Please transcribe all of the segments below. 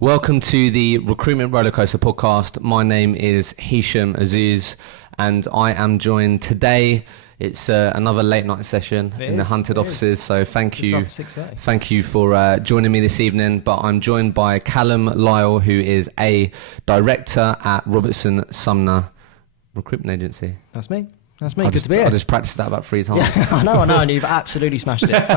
Welcome to the Recruitment Rollercoaster podcast. My name is Hisham Aziz and I am joined today. It's another late night session in the Hunted offices. So thank you for joining me this evening. But I'm joined by Calum Lyle, who is a director at Robertson Sumner Recruitment Agency. That's me. Good to be here. I just practiced that about 3 times. Yeah, I know, and you've absolutely smashed it. So.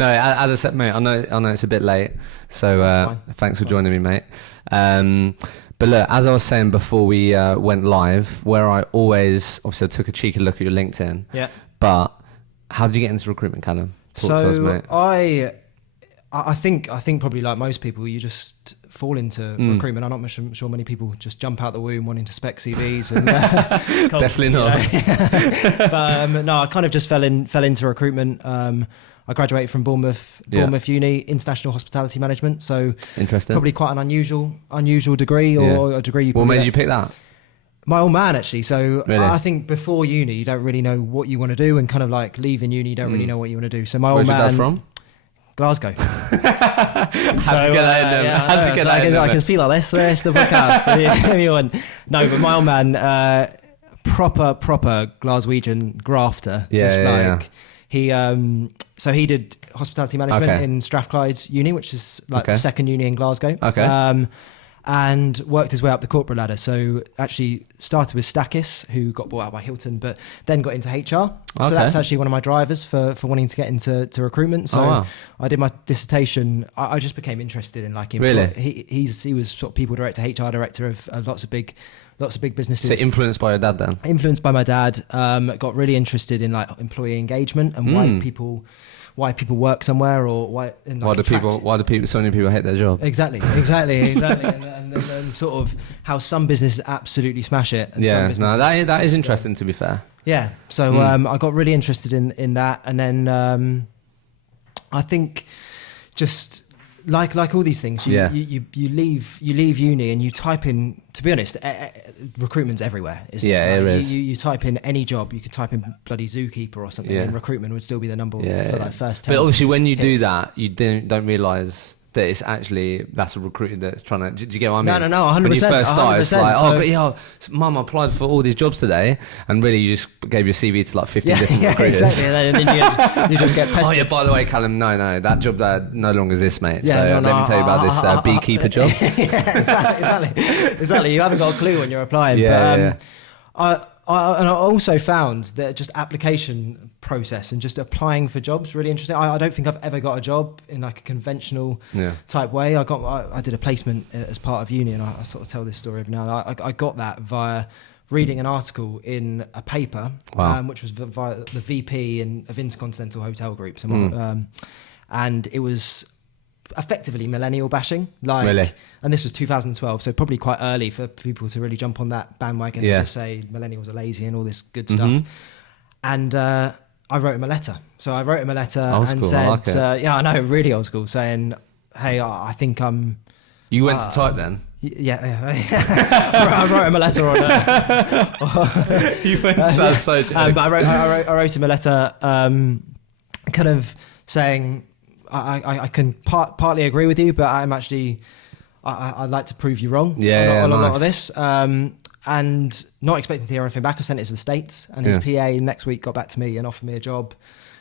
No, as I said, mate, I know it's a bit late, so thanks for joining me, mate. But look, as I was saying before we went live, where I obviously I took a cheeky look at your LinkedIn. Yeah. But how did you get into recruitment, Calum? Talk to us, mate. I think probably like most people, you just fall into recruitment. I'm not sure many people just jump out the womb wanting to spec CVs. And, Definitely not. But no, I kind of just fell into recruitment. I graduated from Bournemouth Uni, International Hospitality Management. So interesting. Probably quite an unusual degree or a degree. What made you pick that? My old man, actually. So really? I think before uni, you don't really know what you want to do, and kind of like leaving uni, you don't really know what you want to do. So Where's your dad from? Glasgow. Had to get that in. I can speak like this. There's the podcast. No, but my old man, proper Glaswegian grafter. He did hospitality management in Strathclyde Uni, which is like the second uni in Glasgow. And worked his way up the corporate ladder. So actually started with Stakis, who got bought out by Hilton, but then got into HR. So that's actually one of my drivers for wanting to get into recruitment. So I did my dissertation. I just became interested in like really. He was sort of people director, HR director of lots of big businesses. So influenced by your dad then? Influenced by my dad. Got really interested in like employee engagement and why people work somewhere, or why do so many people hate their job. Exactly. and sort of how some businesses absolutely smash it, and some businesses that is interesting, to be fair. Yeah, so I got really interested in that, and then I think just like all these things, you leave uni and you type in. To be honest, recruitment's everywhere, isn't it? Yeah, it is. You type in any job, you could type in bloody zookeeper or something, and recruitment would still be the number for like first 10. But obviously, when you do that, you don't realise that it's actually that's a recruiter that's trying to. Do you get what I mean? No, 100%. When you first start, it's like, so, Mum, I applied for all these jobs today, and really you just gave your CV to like 50 different recruiters. Exactly. And then you just get pestered. Oh yeah, by the way, Calum, no, that job there no longer exists, mate. Let me tell you about this beekeeper job. Exactly. You haven't got a clue when you're applying. I also found that just application process and just applying for jobs really interesting. I don't think I've ever got a job in like a conventional type way. I did a placement as part of uni, and I sort of tell this story every now and then. I got that via reading an article in a paper, which was via the VP of Intercontinental Hotel Group. And it was effectively millennial bashing, really? And this was 2012, so probably quite early for people to really jump on that bandwagon and just say millennials are lazy and all this good stuff. And I wrote him a letter. So I wrote him a letter said, I know, really old school, saying, hey, I think I'm... You went to type then? I wrote him a letter on it. You went to that so but I wrote him a letter kind of saying... I can partly agree with you, but I'm actually I'd like to prove you wrong on a lot of this, and not expecting to hear anything back. I sent it to the States, and his PA next week got back to me and offered me a job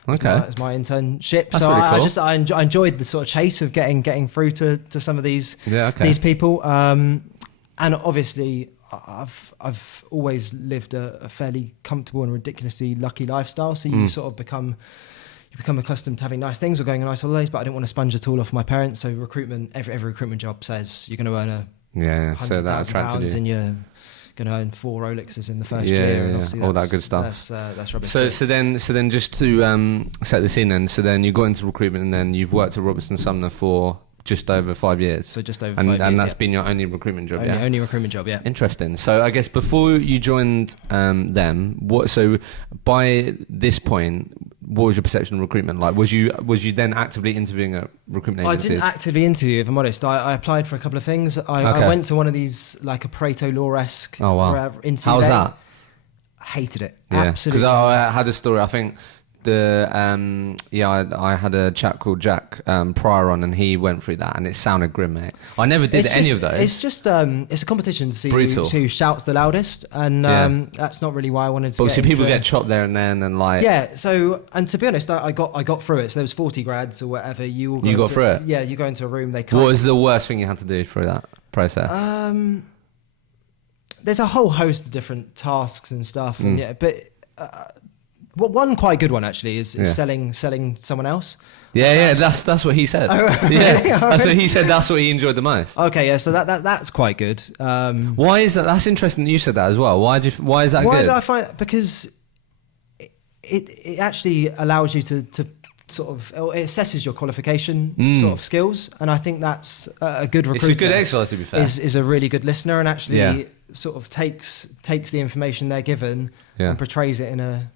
as my internship. That's so really cool. I enjoyed the sort of chase of getting through to some of these people, and obviously I've always lived a fairly comfortable and ridiculously lucky lifestyle. So you sort of become accustomed to having nice things or going on nice holidays, but I didn't want to sponge it all off my parents. So recruitment, every recruitment job says you're going to earn £100,000 and you're going to earn 4 Rolexes in the first year. And obviously all that good stuff. That's rubbish. So then just to set the scene then, so then you got into recruitment and then you've worked at Robertson Sumner for just over 5 years. So just over 5 years. And that's been your only recruitment job, Only recruitment job, yeah. Interesting. So I guess before you joined them, so by this point, what was your perception of recruitment like? Was you then actively interviewing at recruitment agencies? I didn't actively interview, if I'm honest. I applied for a couple of things. I went to one of these, like a Pareto Law-esque interview. How was that? Hated it. Yeah. Absolutely. Because I had a story, I think I had a chap called Jack Pryor on, and he went through that, and it sounded grim, mate. I never did any of those. It's just it's a competition to see who shouts the loudest, and that's not really why I wanted to. But obviously, people get chopped there and then, and like So, and to be honest, I got through it. So there was 40 grads or whatever. You got through it. Yeah, you go into a room. What was the worst thing you had to do through that process? There's a whole host of different tasks and stuff, and one quite good one actually is selling someone else. That's what he said. Oh, really? That's what he said. That's what he enjoyed the most. Okay, yeah, so that's quite good. Why is that? That's interesting that you said that as well. Why is that good? Why did I find because it actually allows you to sort of, it assesses your qualification sort of skills, and I think that's a good recruiter. It's a good exercise, to be fair. Is a really good listener, and actually sort of takes the information they're given and portrays it in a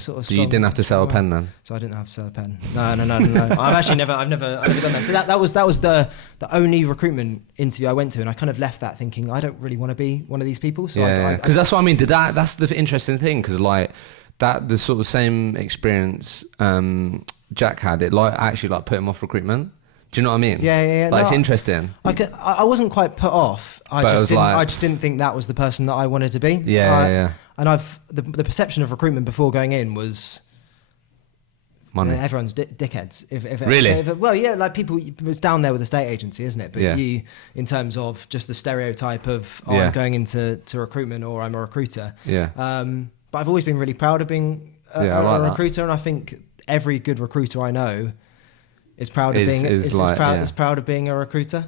sort of. So you didn't have to sell a pen then? So I didn't have to sell a pen. No. I've never done that. So that was the only recruitment interview I went to, and I kind of left that thinking I don't really want to be one of these people. So because that's what I mean. That's the interesting thing, because like the sort of same experience Jack had, it actually put him off recruitment. Do you know what I mean? Yeah. It's interesting. I wasn't quite put off. I just didn't think that was the person that I wanted to be. Yeah. And the perception of recruitment before going in was money. Everyone's dickheads. Really? Like people, it's down there with the estate agency, isn't it? But you, in terms of just the stereotype of I'm going into recruitment or I'm a recruiter. Yeah. But I've always been really proud of being a recruiter, and I think every good recruiter I know is proud of being a recruiter.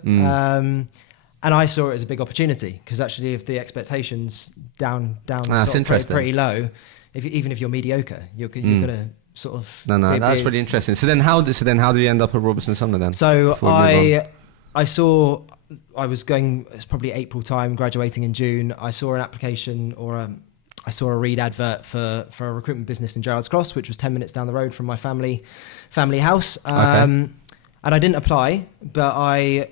And I saw it as a big opportunity, because actually, if the expectations down pretty low, even if you're mediocre, you're gonna sort of that's really interesting. So then how did you end up at Robertson Sumner then? So I was going, it's probably April time, graduating in June. I saw an application I saw a read advert for a recruitment business in Gerrards Cross, which was 10 minutes down the road from my family house. And I didn't apply, but I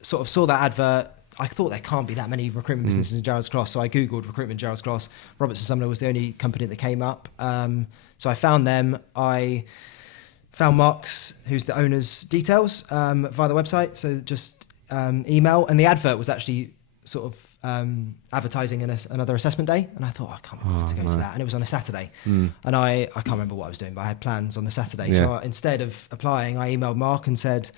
sort of saw that advert. I thought there can't be that many recruitment businesses in Gerrards Cross, so I Googled recruitment Gerrards Cross. Robertson Sumner was the only company that came up. So I found them. I found Mark's, who's the owner's details, via the website. So just email. And the advert was actually sort of advertising another assessment day, and I thought I can't afford to go to that, and it was on a Saturday, and I can't remember what I was doing, but I had plans on the Saturday. So instead of applying, I emailed Mark and said,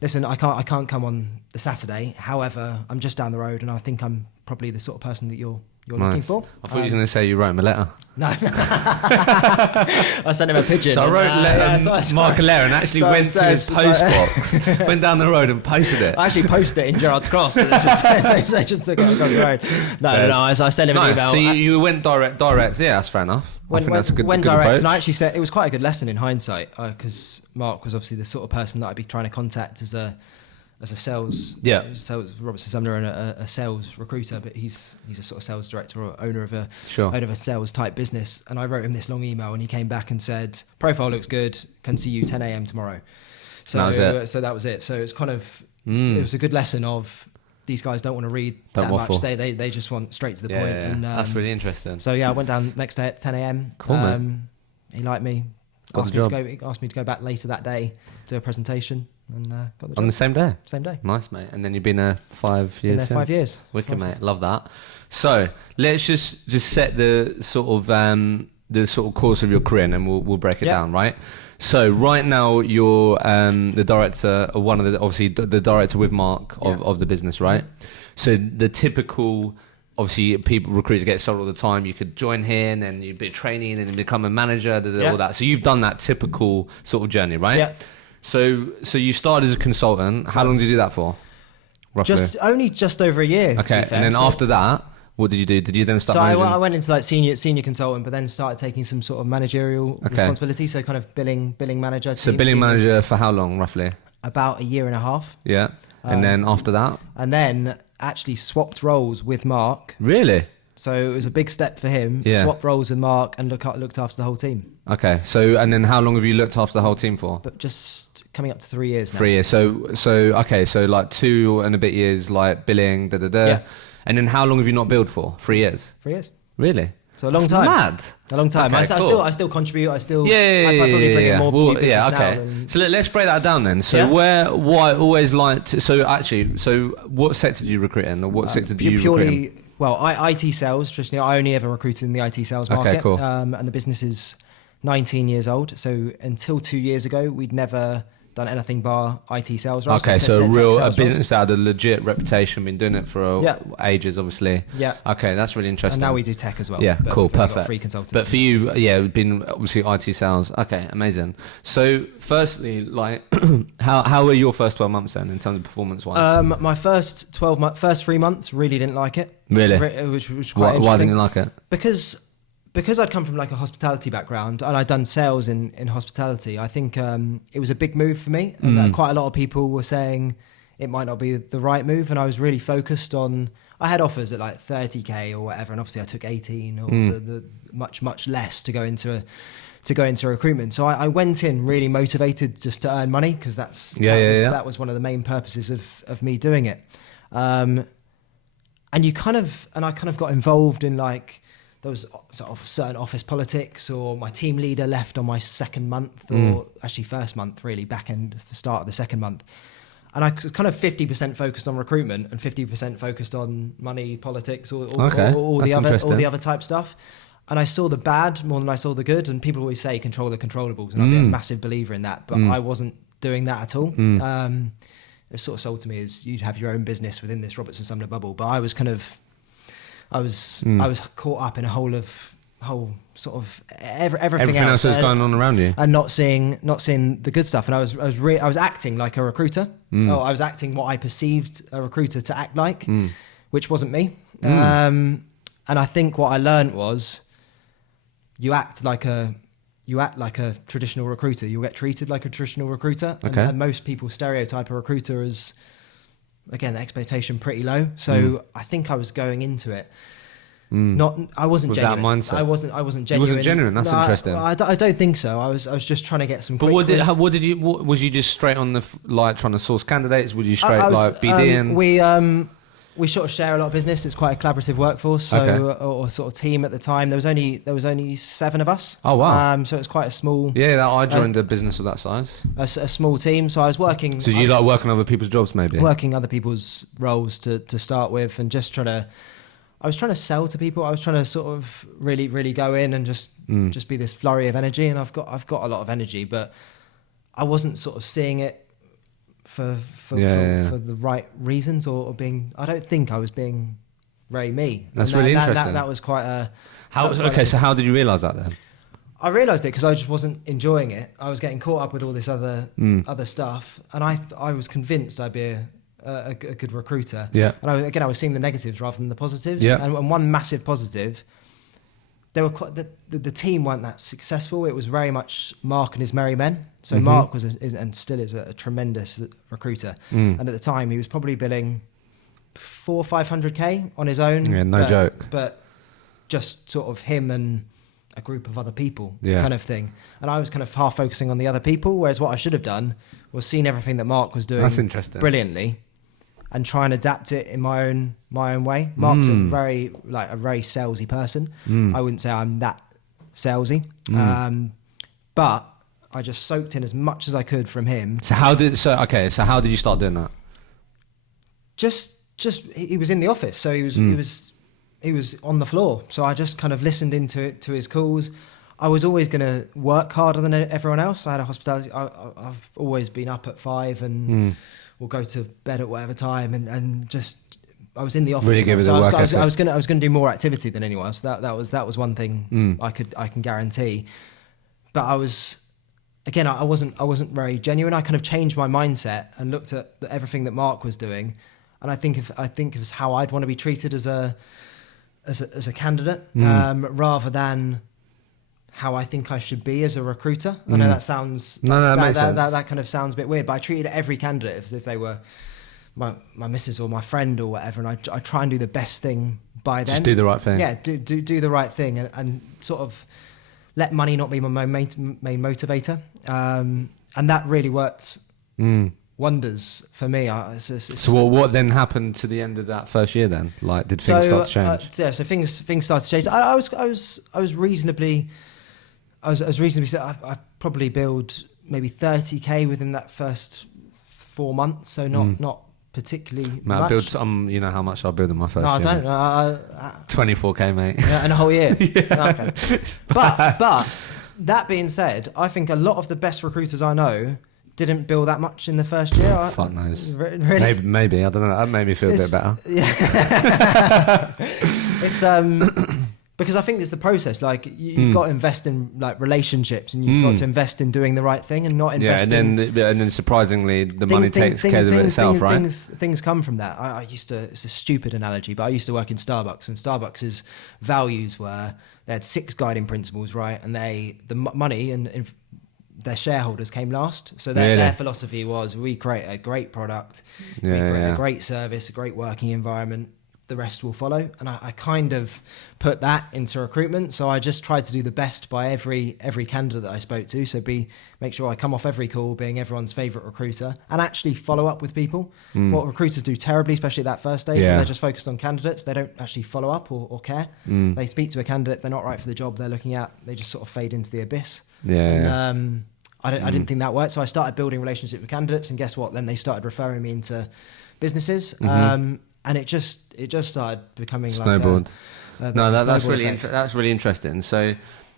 listen, I can't come on the Saturday, however I'm just down the road and I think I'm probably the sort of person that you're looking for. I thought you were going to say you wrote him a letter. No. I sent him a pigeon. So I wrote Mark a letter and actually went to his post box, went down the road and posted it. I actually posted it in Gerrards Cross, and they just took it across the road. No. I sent him an email. So you went direct. Yeah, that's fair enough. I think that's a good direct, approach. and I actually said it was quite a good lesson in hindsight, because Mark was obviously the sort of person that I'd be trying to contact as a sales Robertson Sumner and a sales recruiter, but he's a sort of sales director or owner of a sales type business. And I wrote him this long email, and he came back and said, profile looks good, can see you 10 a.m. tomorrow. So that was it. So it's kind of it was a good lesson of these guys don't want to read much. They just want straight to the point. Yeah. And that's really interesting. So I went down next day at 10 a.m. Cool, man. He liked me. Asked me to go back later that day, do a presentation, and got the job. On the same day? Same day. Nice, mate. And then you've been there 5 years since? 5 years. Wicked, mate. Love that. So let's just set the sort of course of your career, and then we'll break it down, right? So right now you're the director of obviously the director with Mark of the business, right? So the typical... Obviously, recruiters get sold all the time. You could join here, and then you'd be training, and then become a manager, all that. So you've done that typical sort of journey, right? Yeah. So you started as a consultant. How long did you do that for? Roughly? Just over a year. Okay, and then after that, what did you do? Did you then start managing? I went into like senior consultant, but then started taking some sort of managerial responsibility. So kind of billing manager. So billing manager for how long, roughly? About a year and a half. Yeah, and then after that? And then... actually swapped roles with Mark. Really? So it was a big step for him. Yeah. Swapped roles with Mark and looked after the whole team. Okay. So, and then how long have you looked after the whole team for? But just coming up to 3 years now. 3 years. So like 2 and a bit years, like billing, Yeah. And then how long have you not billed for? 3 years? 3 years. Really? So a long time. Mad. A long time. Okay, I still contribute. I still. Yeah. I probably bring in more new business okay. now than... So let's break that down then. So what I always liked. So what sector do you recruit in, or what sector do you recruit in? Well, IT sales. Traditionally, I only ever recruited in the IT sales market. Okay, cool. And the business is 19 years old. So until 2 years ago, we'd never done anything bar IT sales roles. Okay, so a business that had a legit reputation, been doing it for ages, obviously. Yeah. Okay, that's really interesting. And now we do tech as well. Yeah, cool, perfect. Free consultants. But for you, been obviously IT sales. Okay, amazing. So firstly, like, how were your first 12 months then in terms of performance-wise? My first 3 months, really didn't like it. Really? Which was quite interesting. Why didn't you like it? Because I'd come from like a hospitality background and I'd done sales in hospitality, I think it was a big move for me. And quite a lot of people were saying it might not be the right move. And I was really focused on, I had offers at like 30K or whatever. And obviously I took 18 or the much less to go into recruitment. So I went in really motivated just to earn money because that was one of the main purposes of me doing it. And I kind of got involved in like, there was sort of certain office politics, or my team leader left on my second month, or actually first month, really, back end, the start of the second month. And I was kind of 50% focused on recruitment and 50% focused on money, politics, or all the other type stuff. And I saw the bad more than I saw the good. And people always say control the controllables, and I'm a massive believer in that. But I wasn't doing that at all. It was sort of sold to me as you'd have your own business within this Robertson Sumner bubble. But I was kind of I was caught up in a whole sort of everything else that's going on around you, and not seeing the good stuff. And I was acting like a recruiter. I was acting what I perceived a recruiter to act like, which wasn't me. And I think what I learned was, you act like a traditional recruiter, you'll get treated like a traditional recruiter. Okay. And most people stereotype a recruiter as, again, expectation pretty low. So I think I was going into it. I wasn't with genuine. That mindset. I wasn't genuine. You wasn't genuine. That's interesting. I don't think so. I was just trying to get some. But was you just straight on trying to source candidates? Would you straight like BD and? We sort of share a lot of business. It's quite a collaborative workforce, so or sort of team at the time. There was only 7 of us. Oh wow! So it's quite a small. Yeah, I joined a business of that size. A small team, so I was working. So you like working other people's jobs, maybe? Working other people's roles to start with, and just I was trying to sell to people. I was trying to sort of really, really go in and just be this flurry of energy. And I've got a lot of energy, but I wasn't sort of seeing it for the right reasons or being. I don't think I was being very me. That's really interesting. That was quite a. So how did you realise that then? I realised it because I just wasn't enjoying it. I was getting caught up with all this other stuff, and I was convinced I'd be a good recruiter. Yeah. And I was seeing the negatives rather than the positives. Yeah. And one massive positive, they were the team weren't that successful. It was very much Mark and his merry men. So Mark was and still is a tremendous recruiter. And at the time he was probably billing 400 or 500K on his own. Yeah, no joke. But just sort of him and a group of other people, kind of thing. And I was kind of half focusing on the other people, whereas what I should have done was seen everything that Mark was doing. That's interesting. Brilliantly, and try and adapt it in my own way. Mark's a very salesy person. I wouldn't say I'm that salesy, but I just soaked in as much as I could from him. So how did you start doing that? Just he was in the office, so he was on the floor. So I just kind of listened to his calls. I was always going to work harder than everyone else. I had a hospitality. I've always been up at 5 and we'll go to bed at whatever time, and just I was in the office. Really give it the work ethic. I was going to do more activity than anyone else. That was one thing I can guarantee. But I wasn't very genuine. I kind of changed my mindset and looked at everything that Mark was doing, and I think of how I'd want to be treated as a candidate, rather than how I think I should be as a recruiter. I know that sounds that kind of sounds a bit weird, but I treated every candidate as if they were my missus or my friend or whatever, and I try and do the best thing by them. Just do the right thing. Yeah, do the right thing, and sort of let money not be my main motivator. And that really worked wonders for me. So what then happened to the end of that first year then? Like, did things start to change? So things started to change. I was reasonably set. I probably build maybe 30k within that first 4 months. So not particularly much. You know how much I build in my first year? No, I don't know. 24k, mate. Yeah, in a whole year. Yeah. Okay. But that being said, I think a lot of the best recruiters I know didn't bill that much in the first year. Fuck knows. Really? Maybe, I don't know. That made me feel a bit better. Yeah. It's because I think it's the process. Like you've got to invest in like relationships, and you've got to invest in doing the right thing, and not invest. Yeah, and then surprisingly, the money takes care of itself, right? Things come from that. I used to. It's a stupid analogy, but I used to work in Starbucks, and Starbucks' values were they had 6 guiding principles, right? And the money and their shareholders came last. So their philosophy was we create a great product, we create a great service, a great working environment, the rest will follow. And I kind of put that into recruitment. So I just tried to do the best by every candidate that I spoke to. So make sure I come off every call being everyone's favorite recruiter and actually follow up with people. What recruiters do terribly, especially at that first stage, when they're just focused on candidates, they don't actually follow up or care. They speak to a candidate, they're not right for the job they're looking at, they just sort of fade into the abyss. I didn't think that worked. So I started building relationships with candidates, and guess what? Then they started referring me into businesses. And it just started becoming snowballed. That's really interesting. So,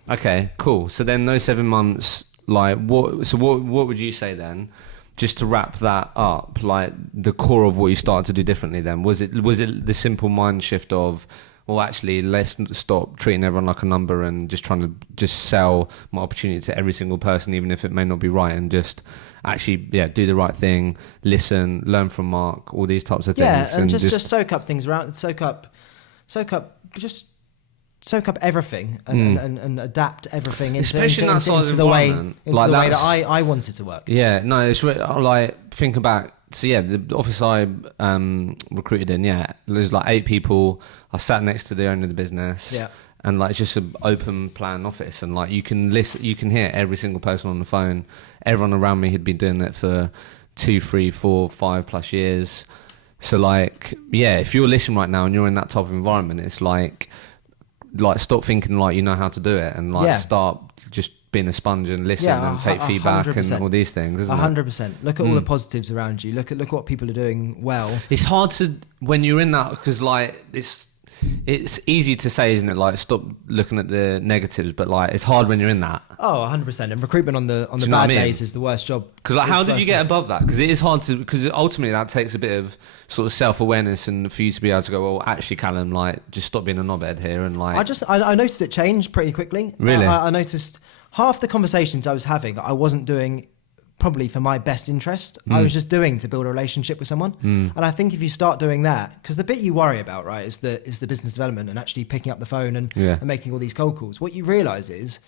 okay, cool. So then those 7 months, like what would you say then, just to wrap that up, like the core of what you started to do differently then? Was it the simple mind shift of, well, actually, let's stop treating everyone like a number and just trying to sell my opportunity to every single person, even if it may not be right, and just actually, do the right thing, listen, learn from Mark, all these types of things. Yeah, and just soak up things around, soak up everything and adapt everything into the way that I wanted to work. Yeah, no, it's like, think about. So the office I recruited in, there's like 8 people. I sat next to the owner of the business, and like it's just an open plan office, and like you can hear every single person on the phone. Everyone around me had been doing it for 2, 3, 4, 5+ years. So like, if you're listening right now and you're in that type of environment, it's like stop thinking like you know how to do it, and like start just being a sponge and listen and take feedback 100%. And all these things, isn't 100%. Look at all the positives around you. Look what people are doing well. It's hard to, when you're in that, because like it's easy to say, isn't it? Like stop looking at the negatives, but like it's hard when you're in that. Oh, 100%. And recruitment on the bad days is the worst job. Because like, how did you get above that? Because it is hard to, because ultimately that takes a bit of sort of self-awareness, and for you to be able to go, well, actually, Calum, like just stop being a knobhead here, and like. I noticed it change pretty quickly. Really? I noticed half the conversations I was having, I wasn't doing probably for my best interest. I was just doing to build a relationship with someone. And I think if you start doing that, because the bit you worry about, right, is the business development and actually picking up the phone and making all these cold calls. What you realise is,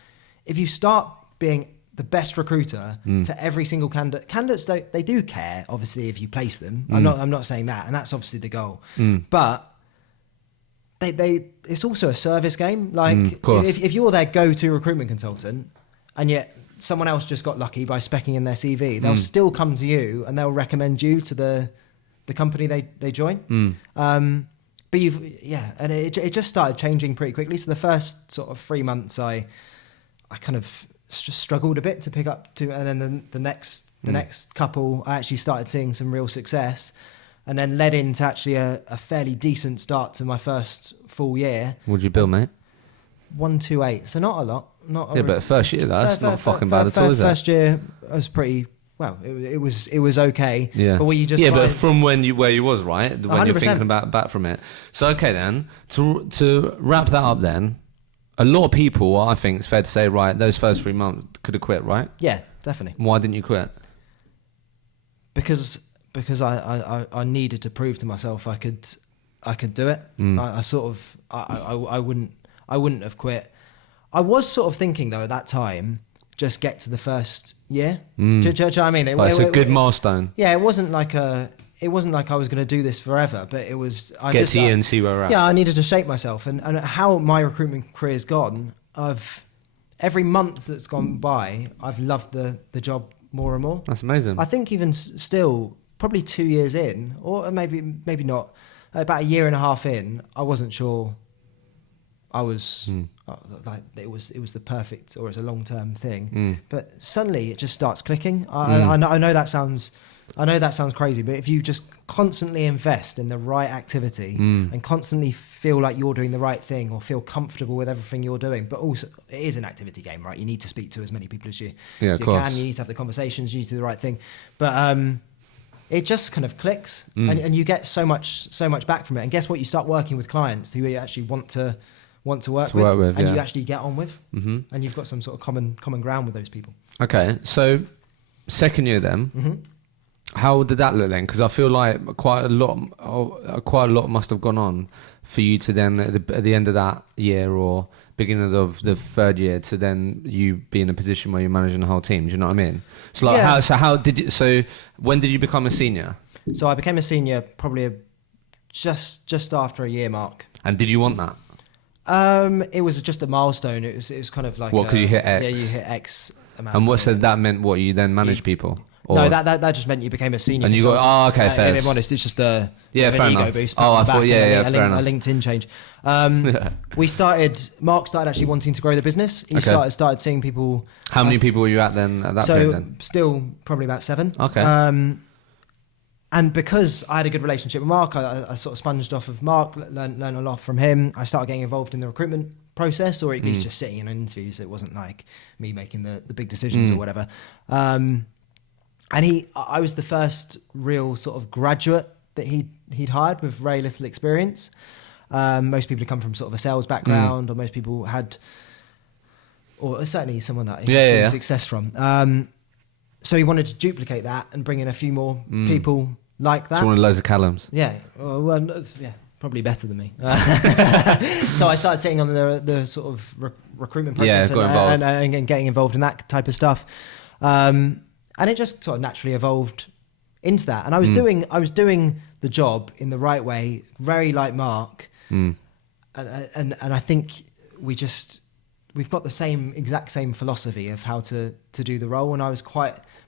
if you start being the best recruiter to every single candidate, candidates they do care, obviously, if you place them. I'm not saying that, and that's obviously the goal. But it's also a service game. Like if you're their go-to recruitment consultant, and yet someone else just got lucky by speccing in their CV, they'll still come to you and they'll recommend you to the company they join. But and it just started changing pretty quickly. So the first sort of 3 months, I kind of just struggled a bit to pick up to, and then the next couple, I actually started seeing some real success, and then led into actually a fairly decent start to my first full year. What did you bill, mate? 128, so not a lot. But first year, that's not fucking bad at all, is it? First year, I was pretty. Well, it was okay. Yeah. But but from where you was, right? When 100%. you're thinking about back from it. So okay then, to wrap that up then, a lot of people, I think it's fair to say, right, those first 3 months could have quit, right? Yeah, definitely. Why didn't you quit? Because I needed to prove to myself I could do it. I wouldn't have quit. I was sort of thinking though at that time, just get to the first year. Do you know what I mean? It's a good milestone. Yeah, it wasn't like I was going to do this forever, but it was. Get to year and see where we're at. Yeah, I needed to shape myself, and how my recruitment career's gone. Every month that's gone by, I've loved the job more and more. That's amazing. I think even still, probably 2 years in, or maybe not, about a year and a half in, I wasn't sure I was like it was the perfect or it's a long-term thing. But suddenly it just starts clicking. I know that sounds crazy, but if you just constantly invest in the right activity and constantly feel like you're doing the right thing or feel comfortable with everything you're doing, but also it is an activity game, right? You need to speak to as many people as you can. You need to have the conversations. You need to do the right thing, but it just kind of clicks, and you get so much back from it. And guess what? You start working with clients who you actually want to work with, and you actually get on with, and you've got some sort of common ground with those people. Okay, so second year then. How did that look then? Because I feel like quite a lot must have gone on for you to then at the end of that year or beginning of the third year to then you be in a position where you're managing the whole team. Do you know what I mean? So like when did you become a senior? So I became a senior probably just after a year mark. And did you want that? It was just a milestone. It was kind of like because you hit X. Yeah, you hit X amount. And so that meant what? You then manage people. Or? No, that just meant you became a senior. And you consultant. got okay, fair. If I'm honest, it's just a fair ego enough. Boost. I thought fair enough. A LinkedIn change. Mark started actually wanting to grow the business. He started seeing people. How many people were you at then at that point then? Still probably about 7. Okay. And because I had a good relationship with Mark, I sort of sponged off of Mark, learned a lot from him. I started getting involved in the recruitment process, or at least just sitting in interviews. It wasn't like me making the big decisions or whatever. And I was the first real sort of graduate that he'd hired with very little experience. Most people had come from sort of a sales background, or most people had, or certainly someone that he had success from. So he wanted to duplicate that and bring in a few more people like that. So one of loads of Calums. Yeah, probably better than me. So I started sitting on the sort of recruitment process and getting involved in that type of stuff. And it just sort of naturally evolved into that. And I was doing the job in the right way, very like Mark. And I think we've got the exact same philosophy of how to do the role. And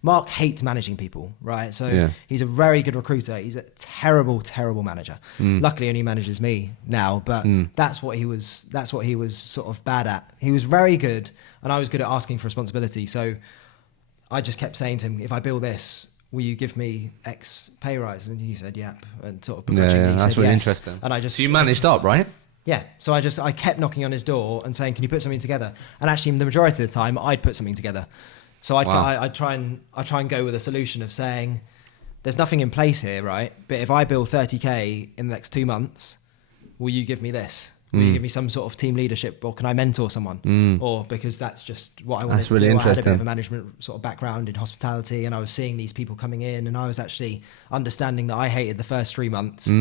Mark hates managing people, right? So he's a very good recruiter. He's a terrible, terrible manager. Luckily only manages me now, but that's what he was sort of bad at. He was very good, and I was good at asking for responsibility. So I just kept saying to him, if I bill this, will you give me X pay rise? And he said, yep. And sort of begrudgingly he that's said really yes. interesting. And so you managed up, right? Yeah. So I kept knocking on his door and saying, can you put something together? And actually, the majority of the time, I'd put something together. So I'd try and go with a solution of saying, there's nothing in place here, right? But if I bill 30K in the next 2 months, will you give me this? Will you give me some sort of team leadership, or can I mentor someone? Or because that's just what I wanted to do. I had a bit of a management sort of background in hospitality, and I was seeing these people coming in, and I was actually understanding that I hated the first 3 months,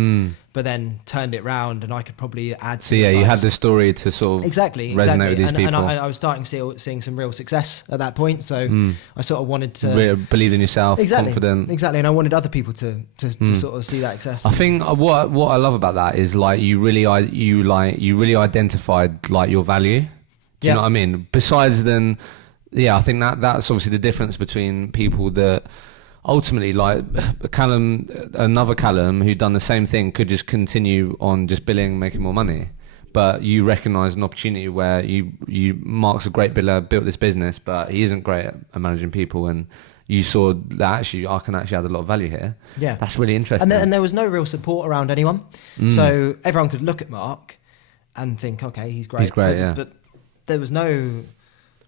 but then turned it round, and I could probably add some advice. You had the story to sort of resonate with these people. And I was starting seeing some real success at that point, so I sort of wanted to... Really believe in yourself, confident. Exactly, and I wanted other people to sort of see that success. I think what I love about that is like you really identified like your value. Do you know what I mean? Besides then, I think that's obviously the difference between people that ultimately like another Calum who'd done the same thing could just continue on just billing, making more money. But you recognise an opportunity where Mark's a great biller, built this business, but he isn't great at managing people, and you saw that actually I can actually add a lot of value here. Yeah, that's really interesting. And there was no real support around anyone, so everyone could look at Mark and think, okay, he's great. He's great, but there was no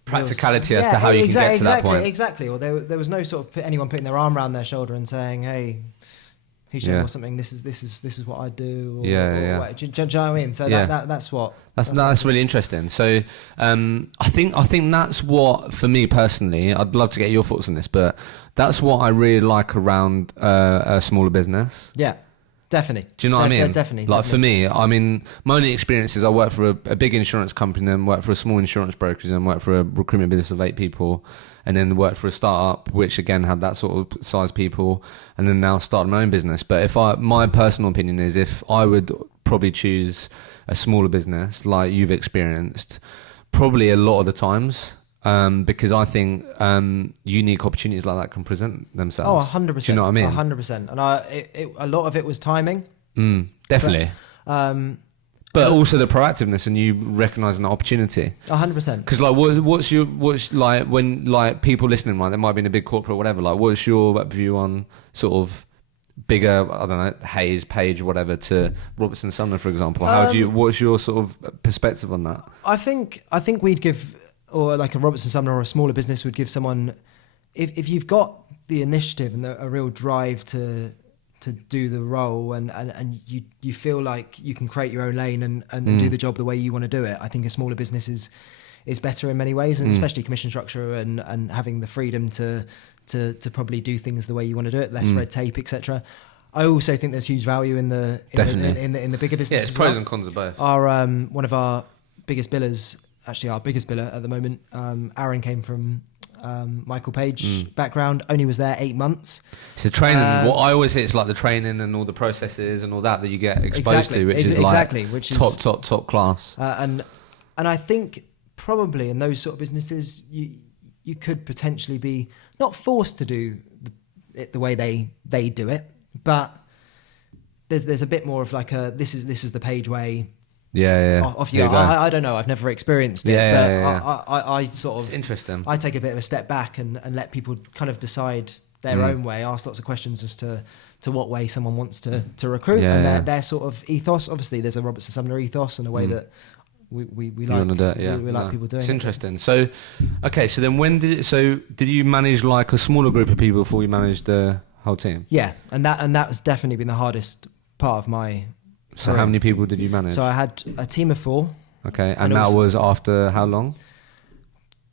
practicality as to how you can get to that point. Exactly, or there was no sort of anyone putting their arm around their shoulder and saying, hey, or something. This is what I do. Do you know what I mean? So that's really interesting. So I think that's what, for me personally, I'd love to get your thoughts on this, but that's what I really like around a smaller business. Yeah. Definitely. Do you know what I mean? Definitely. Like for me, I mean, my only experience is I worked for a big insurance company, then worked for a small insurance brokerage, then worked for a recruitment business of 8 people, and then worked for a startup, which again had that sort of size people, and then now started my own business. But my personal opinion is if I would probably choose a smaller business like you've experienced, probably a lot of the times, because I think unique opportunities like that can present themselves. Oh, 100%. Do you know what I mean? 100%. And a lot of it was timing. Definitely. But also the proactiveness and you recognizing the opportunity. 100%. Because like, what's like when like people listening, right? They might be in a big corporate or whatever. Like, what's your view on sort of bigger, I don't know, Hayes, Page, whatever, to Robertson Sumner, for example? What's your sort of perspective on that? I think we'd give, or like a Robertson Sumner or a smaller business would give someone, if you've got the initiative and a real drive to do the role and you feel like you can create your own lane and do the job the way you want to do it, I think a smaller business is better in many ways, and especially commission structure and having the freedom to probably do things the way you want to do it, less red tape, etc. I also think there's huge value in the bigger business. Yeah, it's pros and cons of both. Our one of our biggest billers, actually our biggest biller at the moment, Aaron, came from Michael Page background, only was there 8 months. It's the training. What I always hear is like the training and all the processes and all that you get exposed to, which is like top class. And I think probably in those sort of businesses, you could potentially be not forced to do it the way they do it, but there's a bit more of like this is the Page way. Off you go. I don't know. I've never experienced it, I sort of. It's interesting. I take a bit of a step back and let people kind of decide their own way. Ask lots of questions as to what way someone wants to recruit and their sort of ethos. Obviously, there's a Robertson Sumner ethos and a way that we like people doing. It's interesting. So, okay. So then, did you manage like a smaller group of people before you managed the whole team? Yeah, and that has definitely been the hardest part of my. So how many people did you manage? So I had a team of 4. Okay, and that was after how long?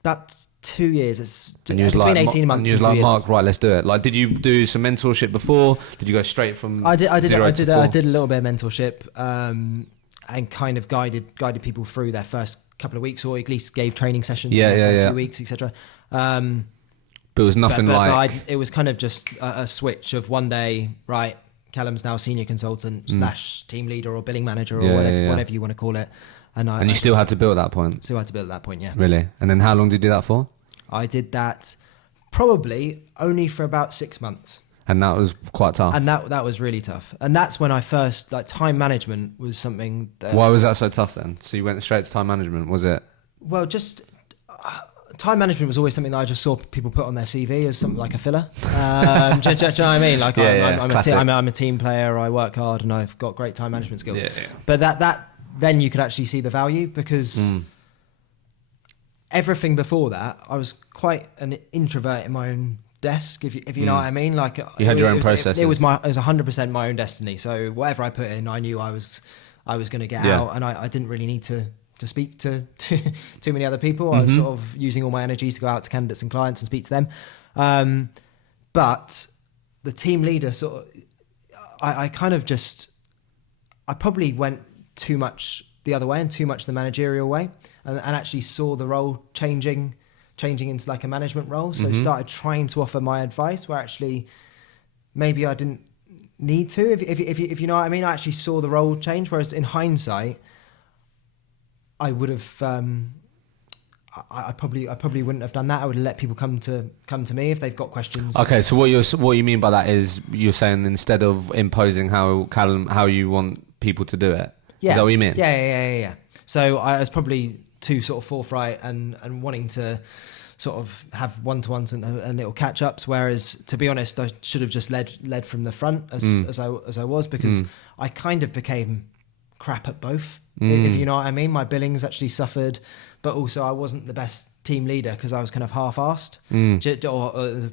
About 2 years. It's between like, 18 months. And you was like, Mark, right, let's do it. Like, did you do some mentorship before? Did you go straight from? I did a little bit of mentorship, and kind of guided people through their first couple of weeks, or at least gave training sessions in the first few weeks, etc. But it was nothing it was kind of just a switch of one day, right? Calum's now senior consultant / team leader or billing manager or whatever you want to call it. And you still had to build at that point? Still had to build at that point, yeah. Really? And then how long did you do that for? I did that probably only for about 6 months. And that was quite tough? And that was really tough. And that's when I first, like, time management was something that... Why was that so tough then? So you went straight to time management, was it? Well, just... time management was always something that I just saw people put on their CV as something like a filler. Do you know what I mean? Like I'm a team player. I work hard, and I've got great time management skills. But that then you could actually see the value, because everything before that, I was quite an introvert in my own desk. If you know what I mean, like you had your own processes. It was 100% my own destiny. So whatever I put in, I knew I was going to get out, and I didn't really need to speak to too many other people. I was sort of using all my energy to go out to candidates and clients and speak to them. But the team leader sort of, I probably went too much the other way and too much the managerial way, and actually saw the role changing into like a management role. So started trying to offer my advice where actually maybe I didn't need to, if you know what I mean. I actually saw the role change, whereas in hindsight, I would have. I probably wouldn't have done that. I would have let people come to me if they've got questions. Okay, so what you mean by that is you're saying instead of imposing how you want people to do it. Yeah. Is that what you mean? Yeah. So I was probably too sort of forthright and wanting to sort of have one-to-ones and little catch-ups. Whereas, to be honest, I should have just led from the front as I was, because I kind of became crap at both. If you know what I mean. My billings actually suffered, but also I wasn't the best team leader because I was kind of half-assed.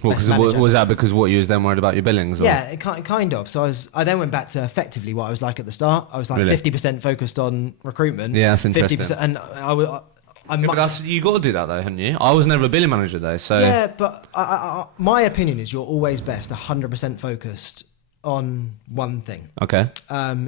Was that because what you was then worried about your billings? Or? Yeah, kind of. So I then went back to effectively what I was like at the start. I was like 50% focused on recruitment. Yeah, that's interesting. 50%, and you got to do that though, hadn't you? I was never a billing manager though, so yeah. But my opinion is you're always best 100% focused on one thing. Okay.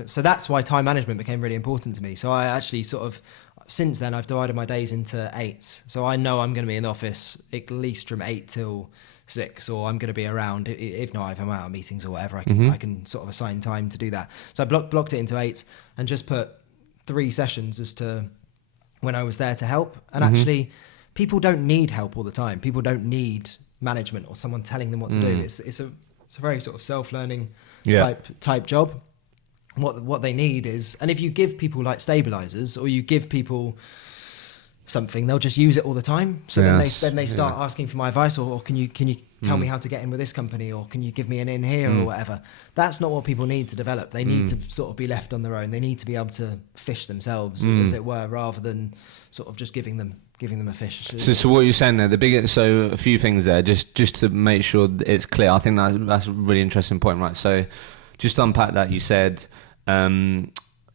So that's why time management became really important to me. So I actually sort of, since then, I've divided my days into 8s. So I know I'm going to be in the office at least from 8 till 6, or I'm going to be around. If not, if I'm out of meetings or whatever, I can sort of assign time to do that. So I blocked it into 8 and just put 3 sessions as to when I was there to help. And actually, people don't need help all the time. People don't need management or someone telling them what to do. It's a very sort of self-learning type job. What they need is, and if you give people like stabilizers or you give people something, they'll just use it all the time. So then they start asking for my advice, or can you tell me how to get in with this company, or can you give me an in here or whatever. That's not what people need to develop. They need to sort of be left on their own. They need to be able to fish themselves, as it were, rather than sort of just giving them a fish. So what you're saying there, so a few things there, just to make sure it's clear. I think that's a really interesting point, right? So just to unpack that, you said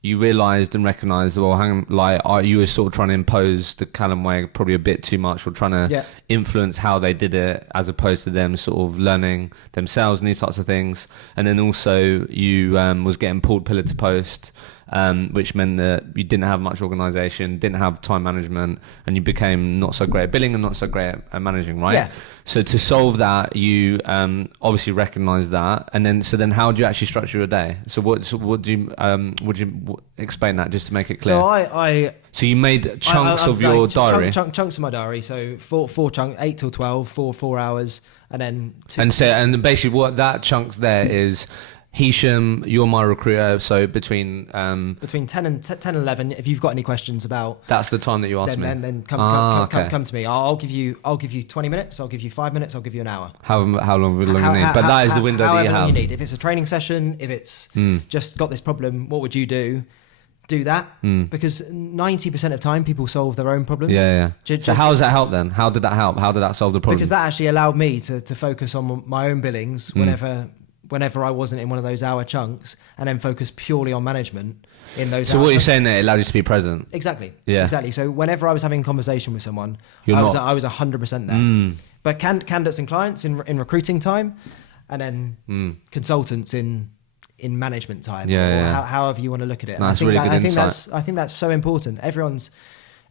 you realised and recognised, well, you were sort of trying to impose the Calum way probably a bit too much, or trying to influence how they did it, as opposed to them sort of learning themselves and these types of things. And then also you was getting pulled pillar to post, which meant that you didn't have much organisation, didn't have time management, and you became not so great at billing and not so great at managing, right? Yeah. So to solve that, you obviously recognised that, and then how do you actually structure your day? So what do you would you explain that just to make it clear? So you made chunks of your diary, chunks of my diary. So four chunks, 8 till 12, 4 hours, and then 2. And basically what that chunks there is. Hisham, you're my recruiter, so between 10 and 11, if you've got any questions about... That's the time that you ask me. Then come to me. I'll give you 20 minutes, I'll give you 5 minutes, I'll give you an hour. How long you need. But that is the window that you have. You need. If it's a training session, if it's just got this problem, what would you do? Do that. Because 90% of the time, people solve their own problems. Yeah. So how does that help then? How did that help? How did that solve the problem? Because that actually allowed me to focus on my own billings whenever I wasn't in one of those hour chunks, and then focus purely on management in those. So what you're saying there, it allowed you to be present. Exactly. Yeah. Exactly. So whenever I was having a conversation with someone, I was 100% there. But candidates and clients in recruiting time, and then consultants in management time, however you want to look at it. No, I think that's so important. Everyone's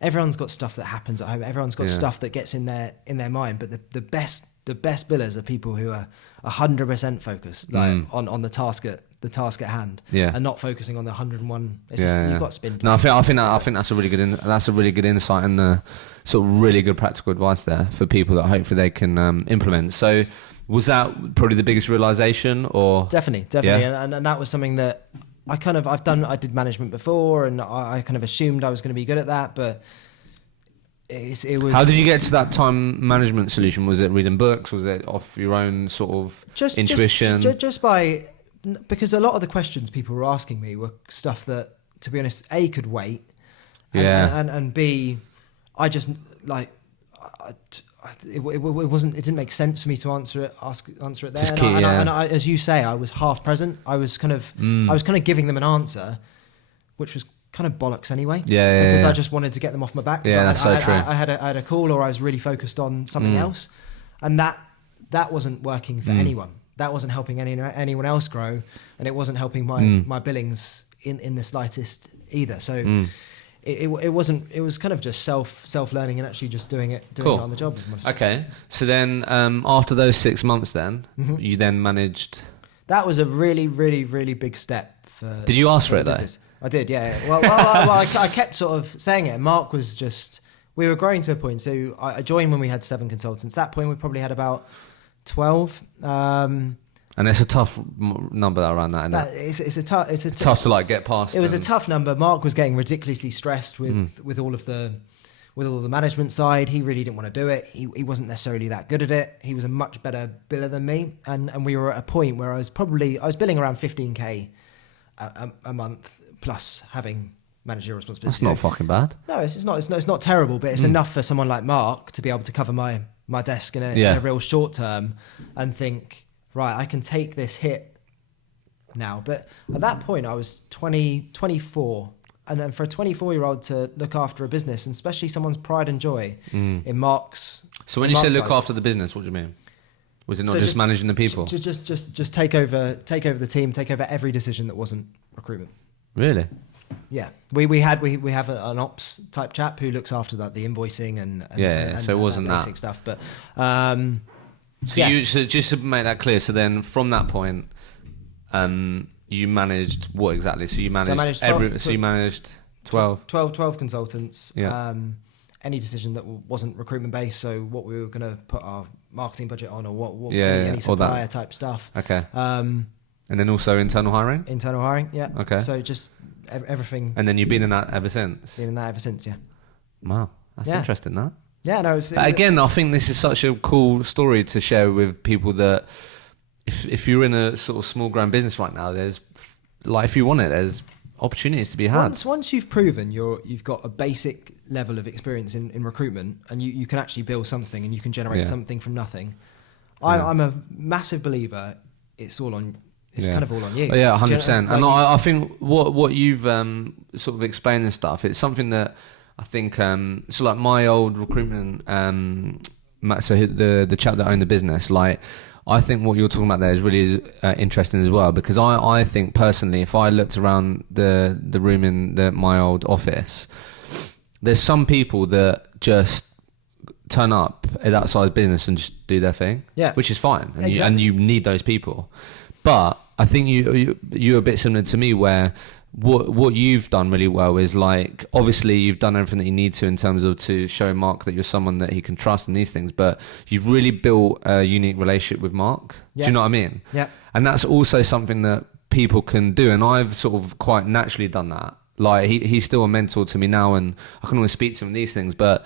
got stuff that happens at home. Everyone's got stuff that gets in their mind. But the best billers are people who are 100% focused on the task at hand, and not focusing on the 101. You've got spin. No, I think that's a really good insight, and sort of really good practical advice there for people that hopefully they can implement. So was that probably the biggest realization, or definitely, and that was something that I did management before, and I kind of assumed I was going to be good at that, but. It was. How did you get to that time management solution? Was it reading books? Was it off your own sort of intuition? Just by, because a lot of the questions people were asking me were stuff that, to be honest, A, could wait, and B, I just like, it wasn't. It didn't make sense for me to answer it there. And I, as you say, I was half present. I was kind of giving them an answer, which was kind of bollocks anyway, because I just wanted to get them off my back. That's so true. I had a call, or I was really focused on something else, and that wasn't working for anyone. That wasn't helping anyone else grow, and it wasn't helping my billings in the slightest either. So it wasn't. It was kind of just self learning and actually just doing it on the job. Okay, so then after those 6 months, then you then managed. That was a really, really, really big step for. Did you ask for it though? I did, yeah. Well, I kept sort of saying it. And Mark was just, we were growing to a point. So I joined when we had 7 consultants. At that point, we probably had about 12. And it's a tough number around that, isn't it? It's tough to like get past. It was a tough number. Mark was getting ridiculously stressed with all of the management side. He really didn't want to do it. He wasn't necessarily that good at it. He was a much better biller than me. And we were at a point where I was billing around 15k a month, plus having managerial responsibility. That's not fucking bad. No, it's not. It's not terrible, but it's enough for someone like Mark to be able to cover my desk in a real short term, and think, right, I can take this hit now. But at that point, I was 24, and then for a 24-year-old to look after a business, and especially someone's pride and joy in Mark's. So when you say look after the business, what do you mean? Was it not just managing the people? Just take over the team, take over every decision that wasn't recruitment. Really? Yeah. We have an ops type chap who looks after that, the invoicing and so it wasn't that basic stuff. But so just to make that clear, so then from that point, you managed what exactly? So you managed 12 consultants. any decision that wasn't recruitment based. So what we were going to put our marketing budget on, or any supplier type stuff. Okay. And then also internal hiring. Yeah. Okay. So just everything. And then you've been in that ever since. Yeah. Wow, that's interesting. That. Yeah. No. Again, I think this is such a cool story to share with people that if you're in a sort of small growing business right now, there's like, if you want it, there's opportunities to be had. Once you've proven you've got a basic level of experience in recruitment, and you can actually build something and you can generate something from nothing. I'm a massive believer. It's all on. It's kind of all on you. Yeah, 100%. And I think what you've sort of explained and stuff, it's something that I think. So like my old recruitment, so the chap that owned the business, like. I think what you're talking about there is really interesting as well, because I think personally, if I looked around the room in my old office, there's some people that just turn up at that size business and just do their thing, which is fine, and you need those people. But I think you're a bit similar to me, where what you've done really well is, like, obviously you've done everything that you need to in terms of to show Mark that you're someone that he can trust and these things, but you've really built a unique relationship with Mark. Do you know what I mean? Yeah. And that's also something that people can do, and I've sort of quite naturally done that. Like he's still a mentor to me now, and I can always speak to him these things, but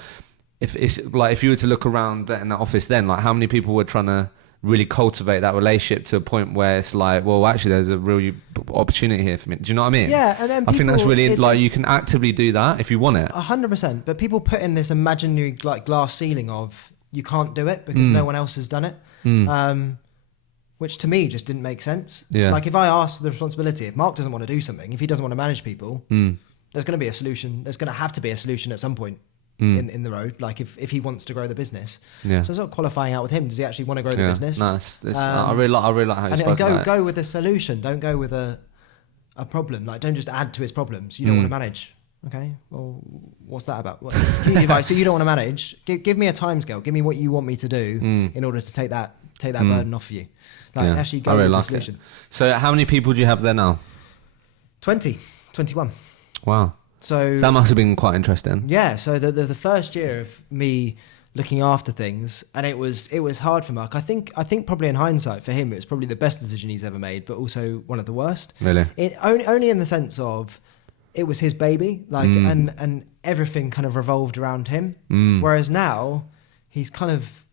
if you were to look around in that office then, like, how many people were trying to really cultivate that relationship to a point where it's like, well, actually there's a real opportunity here for me. Do you know what I mean? Yeah. And then I think that's really, like, you can actively do that if you want it. 100%. But people put in this imaginary, like, glass ceiling of you can't do it because no one else has done it. Which to me just didn't make sense. Yeah. Like, if I asked the responsibility, if Mark doesn't want to do something, if he doesn't want to manage people, there's going to be a solution. There's going to have to be a solution at some point. In the road, like if he wants to grow the business, so sort of qualifying out with him. Does he actually want to grow the business? Nice. I really like how you spoke about it. Go with a solution. Don't go with a problem. Like, don't just add to his problems. You don't want to manage. Okay, well, what's that about? Right, so you don't want to manage. Give me a timescale. Give me what you want me to do in order to take that burden off of you. Like, actually go with a solution. So how many people do you have there now? 21. Wow. So that must have been quite interesting. Yeah. So the first year of me looking after things, and it was hard for Mark. I think probably in hindsight for him, it was probably the best decision he's ever made, but also one of the worst. Really? Only in the sense of it was his baby, like, and everything kind of revolved around him. Whereas now he's kind of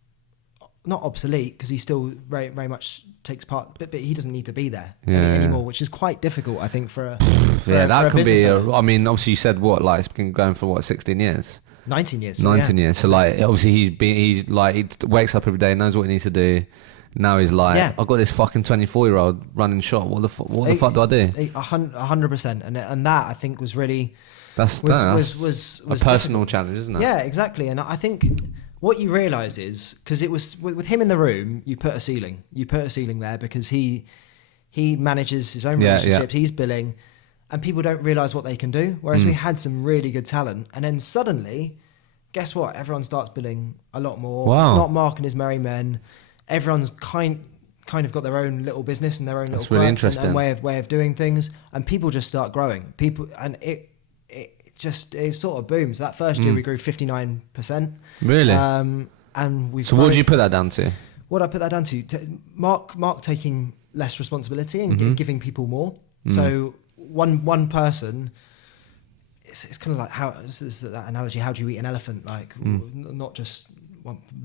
not obsolete, because he still very, very much takes part, but he doesn't need to be there anymore, which is quite difficult, I think, for that can be. I mean, obviously, you said it's been going for 16 years, 19 years, 19 years. So like, obviously, he wakes up every day, knows what he needs to do. Now he's like, I've got this fucking 24-year-old running shot. What the fuck do I do? 100%, and that, I think, was really was a personal challenge, isn't it? Yeah, exactly. And I think what you realise is, because it was with him in the room, you put a ceiling there, because he manages his own relationships, he's billing, and people don't realise what they can do. Whereas we had some really good talent, and then suddenly, guess what? Everyone starts billing a lot more. Wow. It's not Mark and his merry men. Everyone's kind of got their own little business and their own little quirks and way of doing things, and people just start growing. It sort of booms. That first year we grew 59%. Really? And so what did you put that down to? What I put that down to? Mark taking less responsibility and giving people more. So one person. It's kind of like that analogy. How do you eat an elephant? Like not just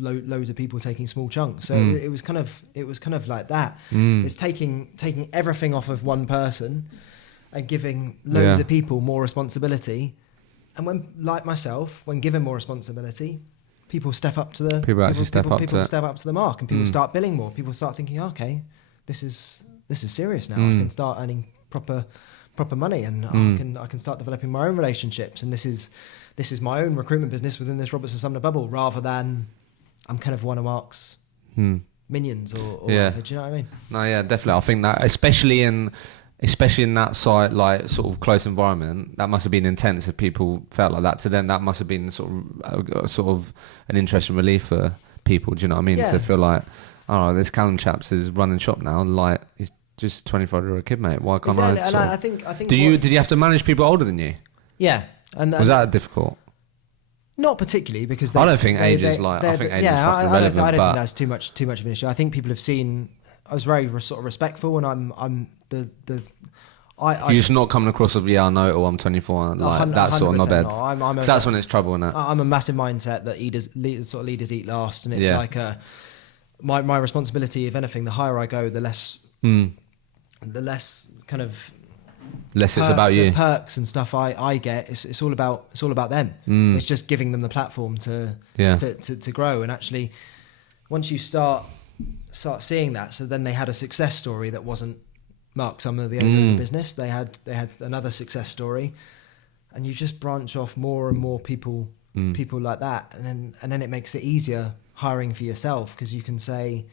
loads of people taking small chunks. So it was kind of like that. It's taking everything off of one person and giving loads of people more responsibility. And when given more responsibility, people step up to the step up to the mark, and people start billing more. People start thinking, okay, this is serious now. I can start earning proper money, and I can start developing my own relationships, and this is my own recruitment business within this Robertson Sumner bubble, rather than I'm kind of one of Mark's minions or whatever. Do you know what I mean? No, yeah, definitely. I think that especially in that site, like, sort of close environment, that must have been intense if people felt like that. To them, that must have been sort of an interesting relief for people. Do you know what I mean? Yeah. To feel like, oh, this Calum chaps is running shop now. Like, he's just 25-year-old kid, mate. Why can't I? And I think. Did you have to manage people older than you? Yeah. And was that difficult? Not particularly, because I don't think age is fucking irrelevant. I don't think that's too much of an issue. I think people have seen. I was very sort of respectful, and I'm the. You're just not coming across of I know it, or I'm 24, like that sort of knobhead. No, that's when it's trouble, isn't it? I'm a massive mindset that leaders eat last, and it's like my responsibility. If anything, the higher I go, the less kind of less it's about you. Perks and stuff I get. It's all about them. It's just giving them the platform to grow. And actually, once you start seeing that, so then they had a success story that wasn't Mark Sumner, the owner of the business. They had another success story, and you just branch off more and more people like that, and then it makes it easier hiring for yourself, because you can say,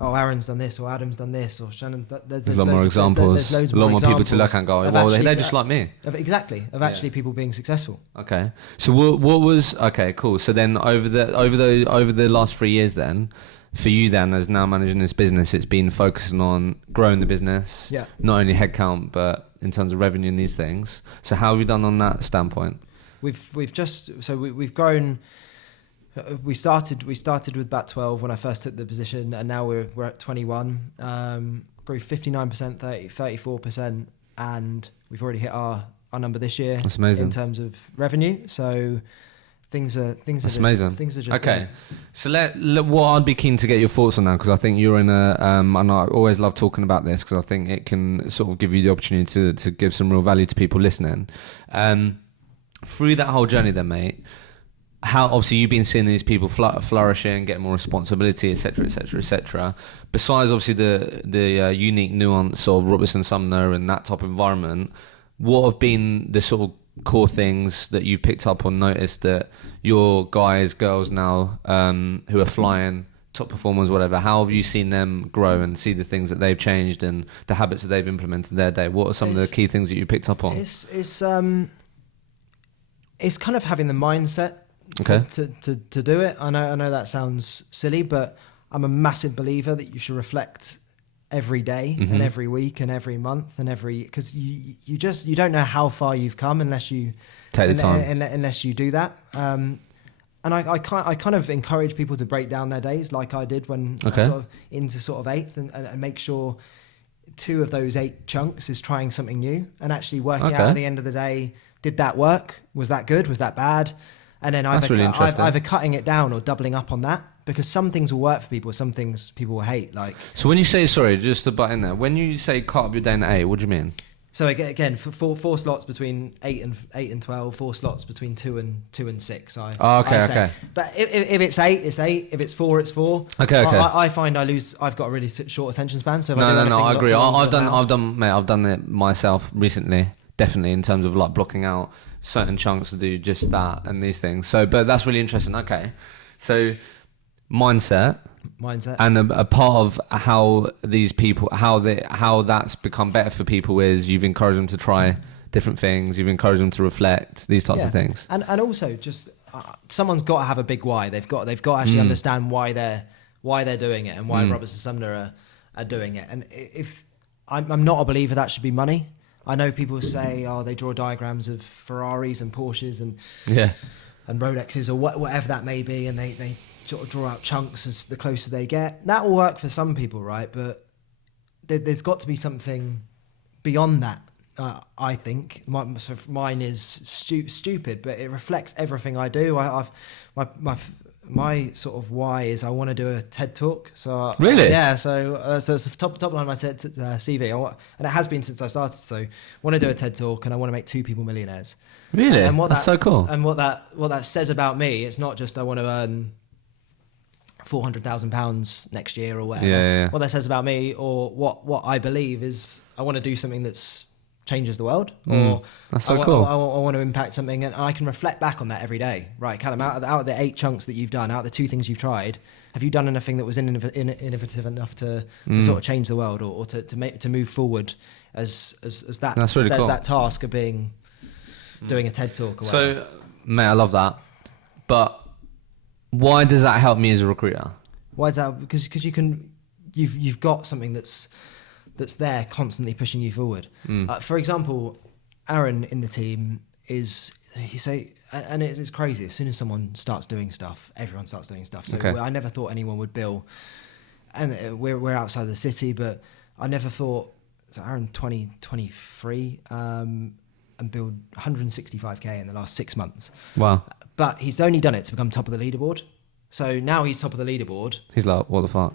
oh, Aaron's done this, or Adam's done this, or Shannon's done. There's a lot more examples. There's a lot more people to look and go, well, they're just like me. Exactly, of actually people being successful. Okay, so what was cool. So then over the last 3 years, then for you, then as now managing this business, it's been focusing on growing the business. Yeah. Not only headcount, but in terms of revenue and these things. So how have you done on that standpoint? We've grown. We started with about 12 when I first took the position, and now we're at 21. Grew 59%, 34%, and we've already hit our number this year. That's amazing. In terms of revenue. So things are That's amazing. Things are just okay. So what I'd be keen to get your thoughts on now, because I think you're in a and I always love talking about this, because I think it can sort of give you the opportunity to give some real value to people listening. Through that whole journey, then, mate. How obviously you've been seeing these people flourishing, getting more responsibility, etc., etc., etc. Besides obviously the unique nuance of Robertson Sumner and that type of environment, what have been the sort of core things that you've picked up or noticed that your guys, girls now who are flying, top performers, whatever, how have you seen them grow and see the things that they've changed and the habits that they've implemented in their day? What are some of the key things that you picked up on? It's kind of having the mindset to do it. I know that sounds silly, but I'm a massive believer that you should reflect every day and every week and every month and because you don't know how far you've come unless you take the time, unless you do that. And I kind of encourage people to break down their days like I did when I sort of into sort of 8th and make sure 2 of those 8 chunks is trying something new and actually working out at the end of the day, did that work? Was that good? Was that bad? And then either cutting it down or doubling up on that, because some things will work for people, some things people will hate. Like, so when you say, sorry, just to butt in there, when you say cut up your day in 8, what do you mean? So again, for four slots between 8 and 12, 4 slots between 2 and 6. Okay. But if it's 8, it's 8. If it's 4, it's 4. Okay. I find I've got a really short attention span. So if I agree. I've done it myself recently, definitely, in terms of like blocking out certain chunks to do just that and these things. So, but that's really interesting. Okay, so mindset, and a part of how these people, how that's become better for people is you've encouraged them to try different things. You've encouraged them to reflect these types of things, and also just someone's got to have a big why. They've got to actually understand why they're doing it and why Robertson Sumner are doing it. And if I'm not a believer that should be money. I know people say, they draw diagrams of Ferraris and Porsches and Rolexes or whatever that may be, and they sort of draw out chunks as the closer they get. That will work for some people, right? But there's got to be something beyond that. I think mine is stupid, but it reflects everything I do. My sort of why is I want to do a TED talk. So really, So it's the top line of my CV, and it has been since I started. So I want to do a TED talk, and I want to make 2 people millionaires. Really, and that's so cool. And what that says about me, it's not just I want to earn £400,000 next year or whatever. Yeah. What that says about me, or what I believe, is I want to do something that's changes the world, or that's so cool. I want to impact something, and I can reflect back on that every day. Right, Calum, out of the 8 chunks that you've done, out of the 2 things you've tried, have you done anything that was innovative enough to sort of change the world, or to move forward as that? That's really cool. That task of doing a TED talk. Or so, mate, I love that. But why does that help me as a recruiter? Why is that? Because you've got something that's there constantly pushing you forward. For example, Aaron in the team you say, and it's crazy. As soon as someone starts doing stuff, everyone starts doing stuff. So I never thought anyone would bill. And we're outside the city, but I never thought. So Aaron 2023 and billed 165k in the last 6 months. Wow! But he's only done it to become top of the leaderboard. So now he's top of the leaderboard. He's like, what the fuck?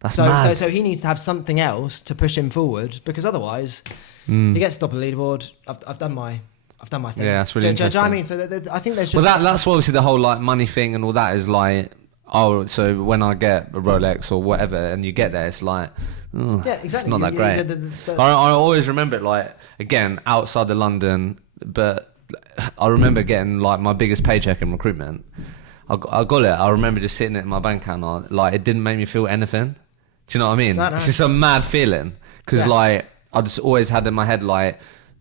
That's mad. So he needs to have something else to push him forward, because otherwise he gets top of the leaderboard. I've done my thing. Yeah, that's really interesting. Do you know what I mean? So I think there's just... Well, that's what obviously the whole like money thing and all that is like, oh, so when I get a Rolex or whatever and you get there, it's like, oh, yeah, exactly. It's not that great. I always remember it, like, again, outside of London, but I remember getting like my biggest paycheck in recruitment. I got it. I remember just sitting it in my bank account. Like, it didn't make me feel anything. Do you know what I mean? No. It's just a mad feeling. Because, like, I just always had in my head, like,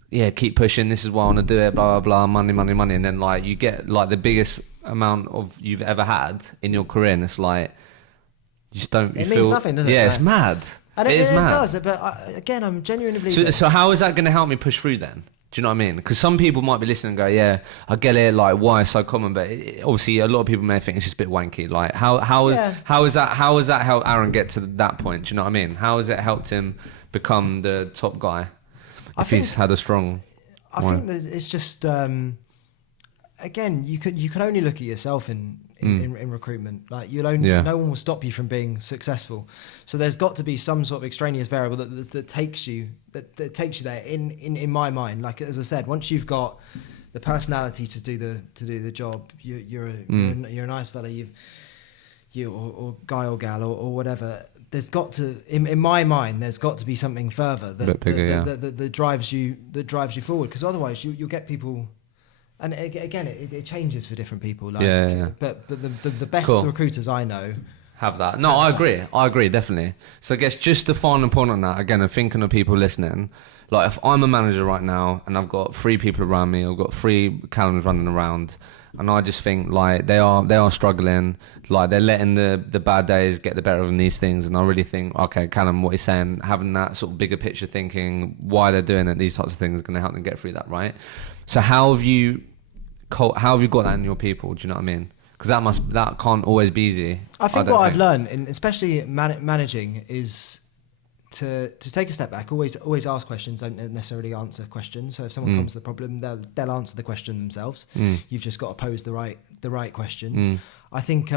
yeah, keep pushing. This is why I want to do it, blah, blah, blah, money, money, money. And then, like, you get, like, the biggest amount of you've ever had in your career. And it's like, you just don't... It means nothing, doesn't it? Yeah, it's mad. And it is mad. It does. But, again, I'm genuinely believing... So how is that going to help me push through then? Do you know what I mean? Because some people might be listening and go, yeah, I get it, like, why it's so common, but obviously a lot of people may think it's just a bit wanky. Like, how has that helped Aaron get to that point? Do you know what I mean? How has it helped him become the top guy if he's had a strong one? I think it's just, again, you can only look at yourself in recruitment. Like, no one will stop you from being successful. So there's got to be some sort of extraneous variable that takes you there. In my mind, like, as I said, once you've got the personality to do the job, you're a nice fella. Or guy or gal or whatever. There's got to, in my mind, there's got to be something further that drives you forward. Because otherwise, you'll get people. And again, it changes for different people. Like, But the best recruiters I know have that. No, I agree, definitely. So I guess just the final point on that, again, I'm thinking of people listening. Like, if I'm a manager right now and I've got 3 people around me, I've got 3 Calums running around, and I just think, like, they are struggling, like, they're letting the bad days get the better of them, these things. And I really think, okay, Calum, what he's saying, having that sort of bigger picture thinking, why they're doing it, these types of things, is going to help them get through that, right? So how have you got that in your people? Do you know what I mean? Because that can't always be easy. I think what I've learned, especially managing, is to take a step back. Always ask questions. Don't necessarily answer questions. So if someone comes to the problem, they'll answer the question themselves. You've just got to pose the right questions. I think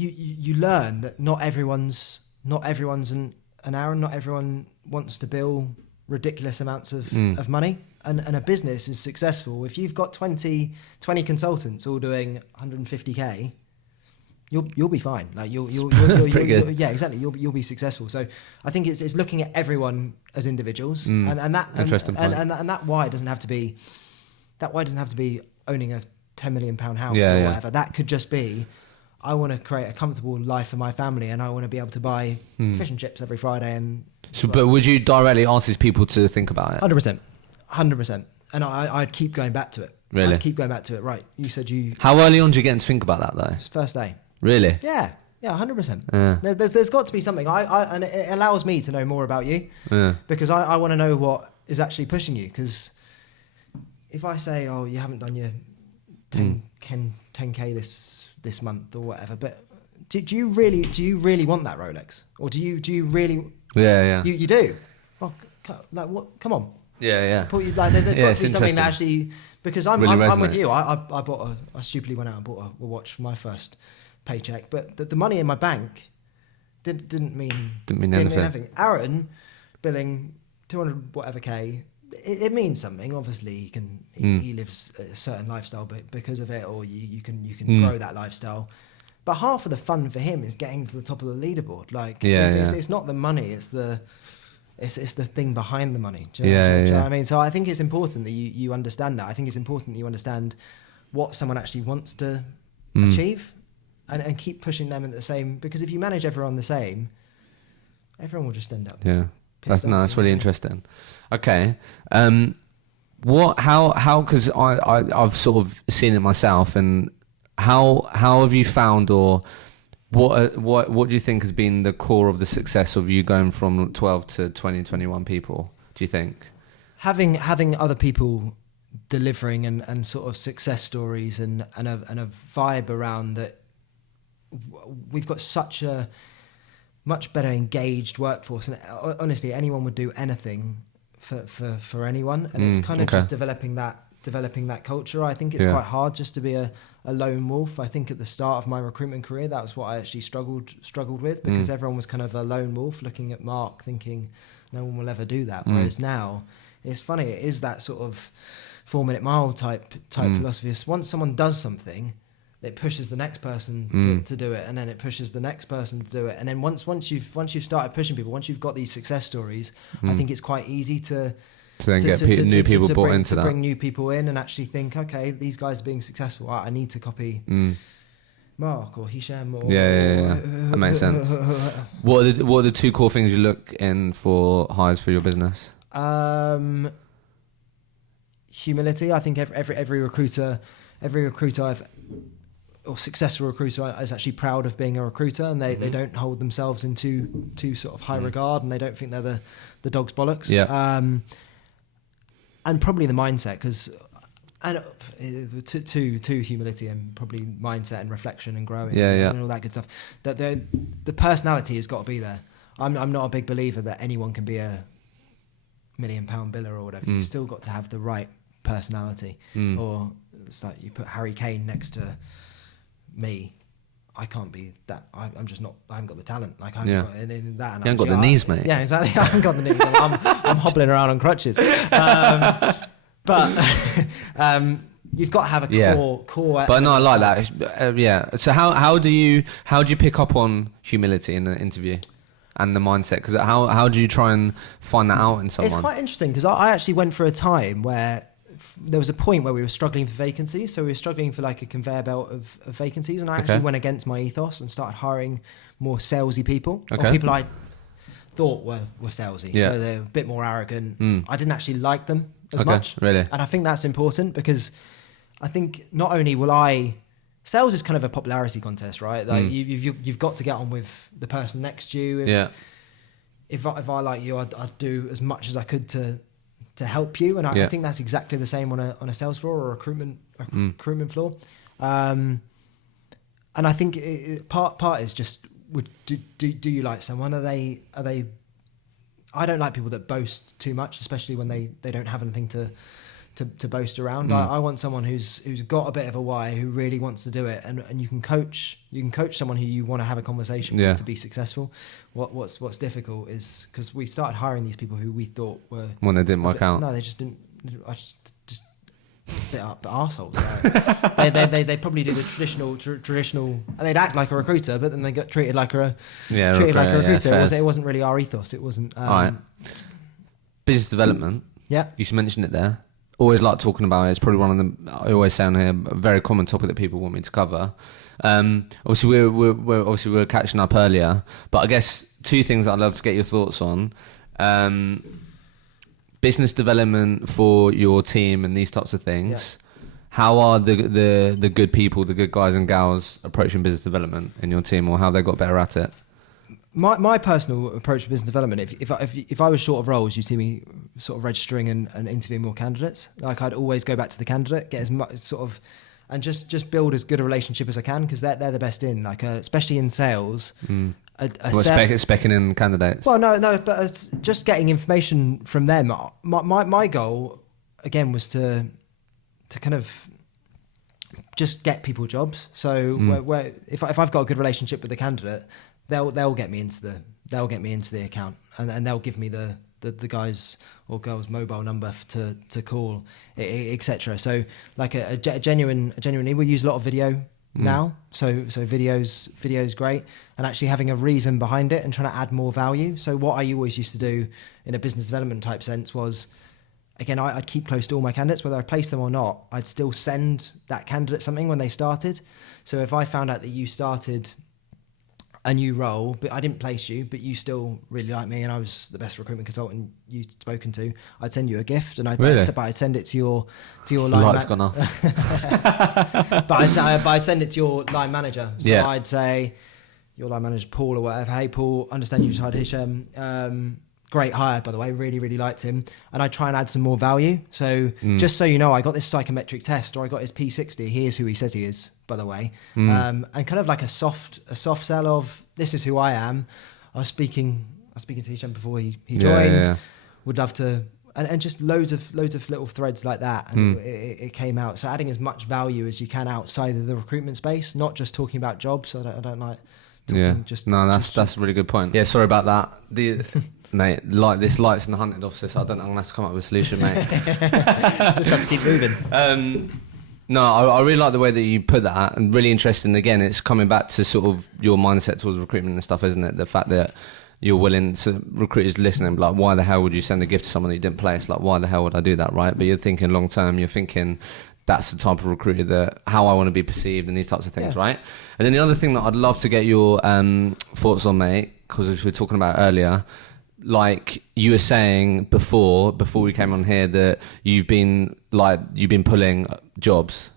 you learn that not everyone's an Aaron. Not everyone wants to bill ridiculous amounts of money. And a business is successful if you've got 20 consultants all doing 150k. You'll be fine. Like you'll yeah, exactly. You'll be successful. So I think it's looking at everyone as individuals, and that interesting point. And that why doesn't have to be owning a £10 million house or whatever. That could just be, I want to create a comfortable life for my family, and I want to be able to buy fish and chips every Friday. And so, but would you directly ask these people to think about it? 100%. And I'd keep going back to it. Really? I'd keep going back to it. Right. You said you... How early on did you get to think about that, though? It's first day. Really? Yeah, 100%. Yeah. There's got to be something. And it allows me to know more about you. Yeah. Because I want to know what is actually pushing you. Because if I say, oh, you haven't done your 10k this month or whatever, but do you really want that Rolex? Or do you really... Yeah. You do? Oh, like what? Come on. Yeah. There's got to be something that actually, because I'm with you. I stupidly went out and bought a watch for my first paycheck, but the money in my bank didn't mean anything. Aaron billing 200 whatever k, it means something. Obviously, he lives a certain lifestyle, but because of it, or you can grow that lifestyle. But half of the fun for him is getting to the top of the leaderboard. Like it's not the money, it's the thing behind the money. Do you know what I mean? So I think it's important that you understand that. I think it's important that you understand what someone actually wants to achieve, and keep pushing them at the same. Because if you manage everyone the same, everyone will just end up. Yeah, that's really interesting. Okay, because I've sort of seen it myself, and how have you found, or what do you think has been the core of the success of you going from 12 to 20, 21 people, do you think? Having other people delivering and sort of success stories and a vibe around that. We've got such a much better engaged workforce, and honestly, anyone would do anything for anyone, and it's kind of just developing that culture. I think it's quite hard just to be a lone wolf. I think at the start of my recruitment career, that was what I actually struggled with, because everyone was kind of a lone wolf looking at Mark thinking no one will ever do that. Whereas now, it's funny, it is that sort of 4-minute mile type philosophy. Once someone does something, it pushes the next person to do it, and then it pushes the next person to do it, and then once you've started pushing people, once you've got these success stories, I think it's quite easy to then get new people brought into that. Bring new people in and actually think, okay, these guys are being successful. I need to copy Mark or Hisham. Or That makes sense. What are the 2 core things you look in for hires for your business? Humility. I think every recruiter or successful recruiter is actually proud of being a recruiter, and they don't hold themselves in too sort of high regard, and they don't think they're the dog's bollocks. And probably the mindset, because to humility and probably mindset and reflection and growing and all that good stuff. That the personality has got to be there. I'm not a big believer that anyone can be a £1 million biller or whatever. You've still got to have the right personality. Or it's like you put Harry Kane next to me, I can't be that. I'm just not. I haven't got the talent. Like I haven't got that. You haven't got the knees, mate. Yeah, exactly. I haven't got the knees. I'm hobbling around on crutches. But you've got to have a core. But no, I like that. So how do you pick up on humility in an interview and the mindset? Because how do you try and find that out in someone? It's quite interesting, because I actually went through a time where there was a point where we were struggling for vacancies. So we were struggling for like a conveyor belt of vacancies. And I actually went against my ethos and started hiring more salesy people. Or people I thought were salesy. Yeah. So they're a bit more arrogant. I didn't actually like them as much. Really? And I think that's important, because I think not only will sales is kind of a popularity contest, right? Like you've got to get on with the person next to you. If I like you, I'd do as much as I could to help you, and I think that's exactly the same on a sales floor or a recruitment floor. And I think part is just do you like someone? Are they? I don't like people that boast too much, especially when they don't have anything to boast around. I want someone who's got a bit of a why, who really wants to do it, and you can coach someone who you want to have a conversation with to be successful. What's difficult is because we started hiring these people who we thought were when they didn't work out. No, they just didn't. I just bit up arseholes. They probably do the traditional. They'd act like a recruiter, but then they got treated like a recruiter. It wasn't really our ethos. It wasn't. All right. Business development. Yeah, you mentioned it there. Always like talking about it. It's probably one of them. I always say on here, a very common topic that people want me to cover. Obviously, we're catching up earlier, but I guess 2 things I'd love to get your thoughts on. Business development for your team and these types of things. How are the good people, the good guys and gals approaching business development in your team, or how they got better at it? My personal approach to business development, if I was short of roles, you'd see me sort of registering and interviewing more candidates. Like I'd always go back to the candidate, get as much sort of, and just build as good a relationship as I can, because they're the best in, like especially in sales. Specking in candidates. Well, no, but it's just getting information from them. My goal again was to kind of just get people jobs. So where if I've got a good relationship with the candidate, they'll get me into the account, and they'll give me the guys or girls' mobile number to call, etc. So like a genuinely, we use a lot of video now. So video's great, and actually having a reason behind it and trying to add more value. So what I always used to do in a business development type sense was, again, I'd keep close to all my candidates, whether I placed them or not. I'd still send that candidate something when they started. So if I found out that you started a new role, but I didn't place you, but you still really like me, and I was the best recruitment consultant you'd spoken to, I'd send you a gift, and I'd send it to your line. Light's gone off. But I'd send it to your line manager. So I'd say, your line manager, Paul or whatever. Hey, Paul, understand you just hired Hisham. great hire, by the way, really liked him. And I try and add some more value. So just so you know, I got this psychometric test, or I got his P60. He is who he says he is, by the way. And kind of like a soft sell of, this is who I am. I was speaking to Hisham before he joined. Would love to, and just loads of little threads like that. And it came out. So adding as much value as you can outside of the recruitment space, not just talking about jobs. I don't like talking that's a really good point. Yeah, sorry about that. Mate, like this lights in the hunted officer, so I don't know, I'm going to have to come up with a solution, mate. Just have to keep moving. No, I really like the way that you put that, and really interesting. Again, it's coming back to sort of your mindset towards recruitment and stuff, isn't it? The fact that you're willing to, recruiters listening, like, why the hell would you send a gift to someone that you didn't place? Like, why the hell would I do that, right? But you're thinking long term, you're thinking that's the type of recruiter that, how I want to be perceived and these types of things, right? And then the other thing that I'd love to get your thoughts on, mate, because as we were talking about earlier, like you were saying before we came on here, that you've been pulling jobs,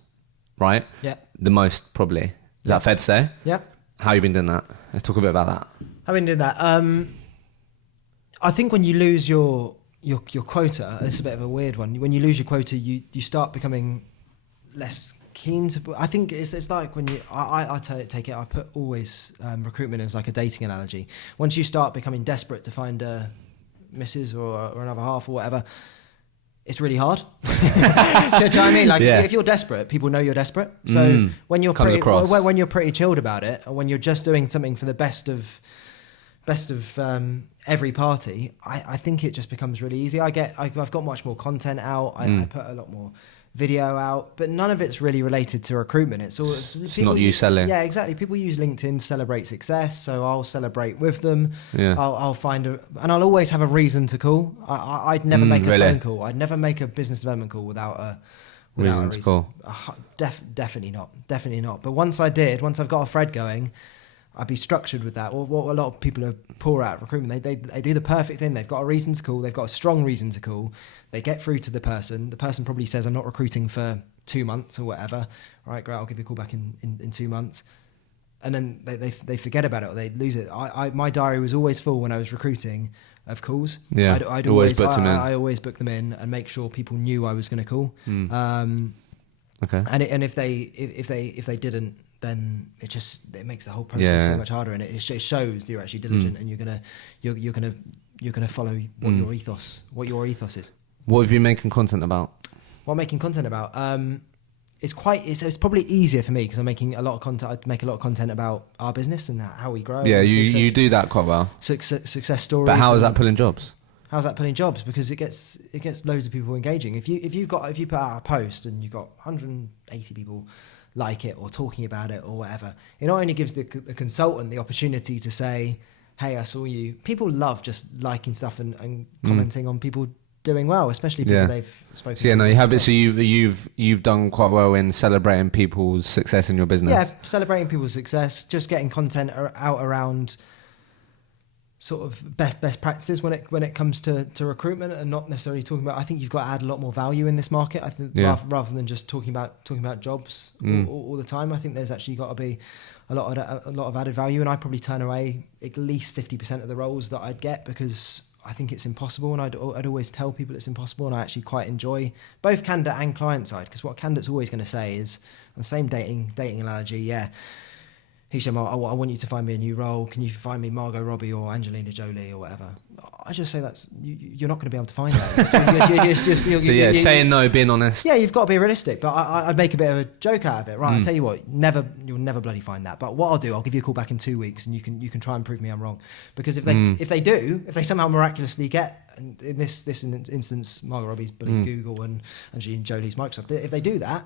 right? Yeah. The most, probably. Is that fair to say? Yeah. How you been doing that? Let's talk a bit about that. I've been doing that. I think when you lose your quota, this is a bit of a weird one. When you lose your quota, you start becoming less keen to. I think it's like when you. I take it. I put always recruitment as like a dating analogy. Once you start becoming desperate to find a missus or another half or whatever, it's really hard. Do you know what I mean? Like if you're desperate, people know you're desperate. So when you're pretty chilled about it, or when you're just doing something for the best of every party, I think it just becomes really easy. I've got much more content out. I put a lot more video out, but none of it's really related to recruitment. It's not you selling. Yeah, exactly. People use LinkedIn to celebrate success, so I'll celebrate with them. I'll find and I'll always have a reason to call. I'd never make a phone call. I'd never make a business development call without a reason to call. Definitely not. But once I've got a thread going, I'd be structured with that. What a lot of people are poor at recruitment, they do the perfect thing. They've got a reason to call. They've got a strong reason to call. They get through to the person. The person probably says, I'm not recruiting for 2 months or whatever. All right, great, I'll give you a call back in 2 months. And then they forget about it, or they lose it. My diary was always full when I was recruiting of calls. Yeah, I'd always book them in. I always book them in and make sure people knew I was going to call. Okay. And if they didn't, then it makes the whole process so much harder, and it shows that you're actually diligent and you're gonna follow what your ethos is. What have you been making content about? What I'm making content about? It's probably easier for me because I'm making a lot of content. I make a lot of content about our business and how we grow. Yeah, you do that quite well. Success stories. But how is that pulling jobs? How's that pulling jobs? Because it gets loads of people engaging. If you put out a post and you've got 180 people like it or talking about it or whatever, it not only gives the consultant the opportunity to say, hey, I saw you. People love just liking stuff and commenting on people doing well, especially people they've spoken to. Yeah, no, you have it. So you've done quite well in celebrating people's success in your business. Yeah, celebrating people's success, just getting content out around sort of best practices when it comes to recruitment, and not necessarily talking about. I think you've got to add a lot more value in this market. I think rather than just talking about jobs all the time. I think there's actually got to be a lot of added value, and I probably turn away at least 50% of the roles that I'd get because I think it's impossible, and I'd always tell people it's impossible, and I actually quite enjoy both candidate and client side, because what a candidate's always going to say is, on the same dating analogy, Hisham, I want you to find me a new role. Can you find me Margot Robbie or Angelina Jolie or whatever? I just say that's you're not going to be able to find that. Saying no, being honest. Yeah, you've got to be realistic. But I'd make a bit of a joke out of it, right? I'll tell you what, you'll never bloody find that. But what I'll do, I'll give you a call back in 2 weeks, and you can try and prove me I'm wrong. Because if they somehow miraculously get, and in this instance, Margot Robbie's Google and Angelina Jolie's Microsoft, if they do that,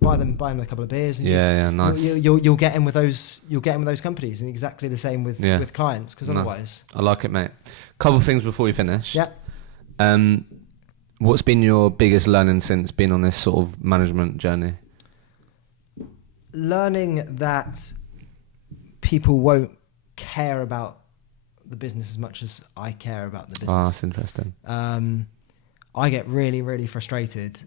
buy them a couple of beers, and nice. You'll get in with those. You'll get in with those companies, and exactly the same with clients. Because otherwise, I like it, mate. Couple of things before we finish. Yeah. What's been your biggest learning since being on this sort of management journey? Learning that people won't care about the business as much as I care about the business. Oh, that's interesting. I get really, really frustrated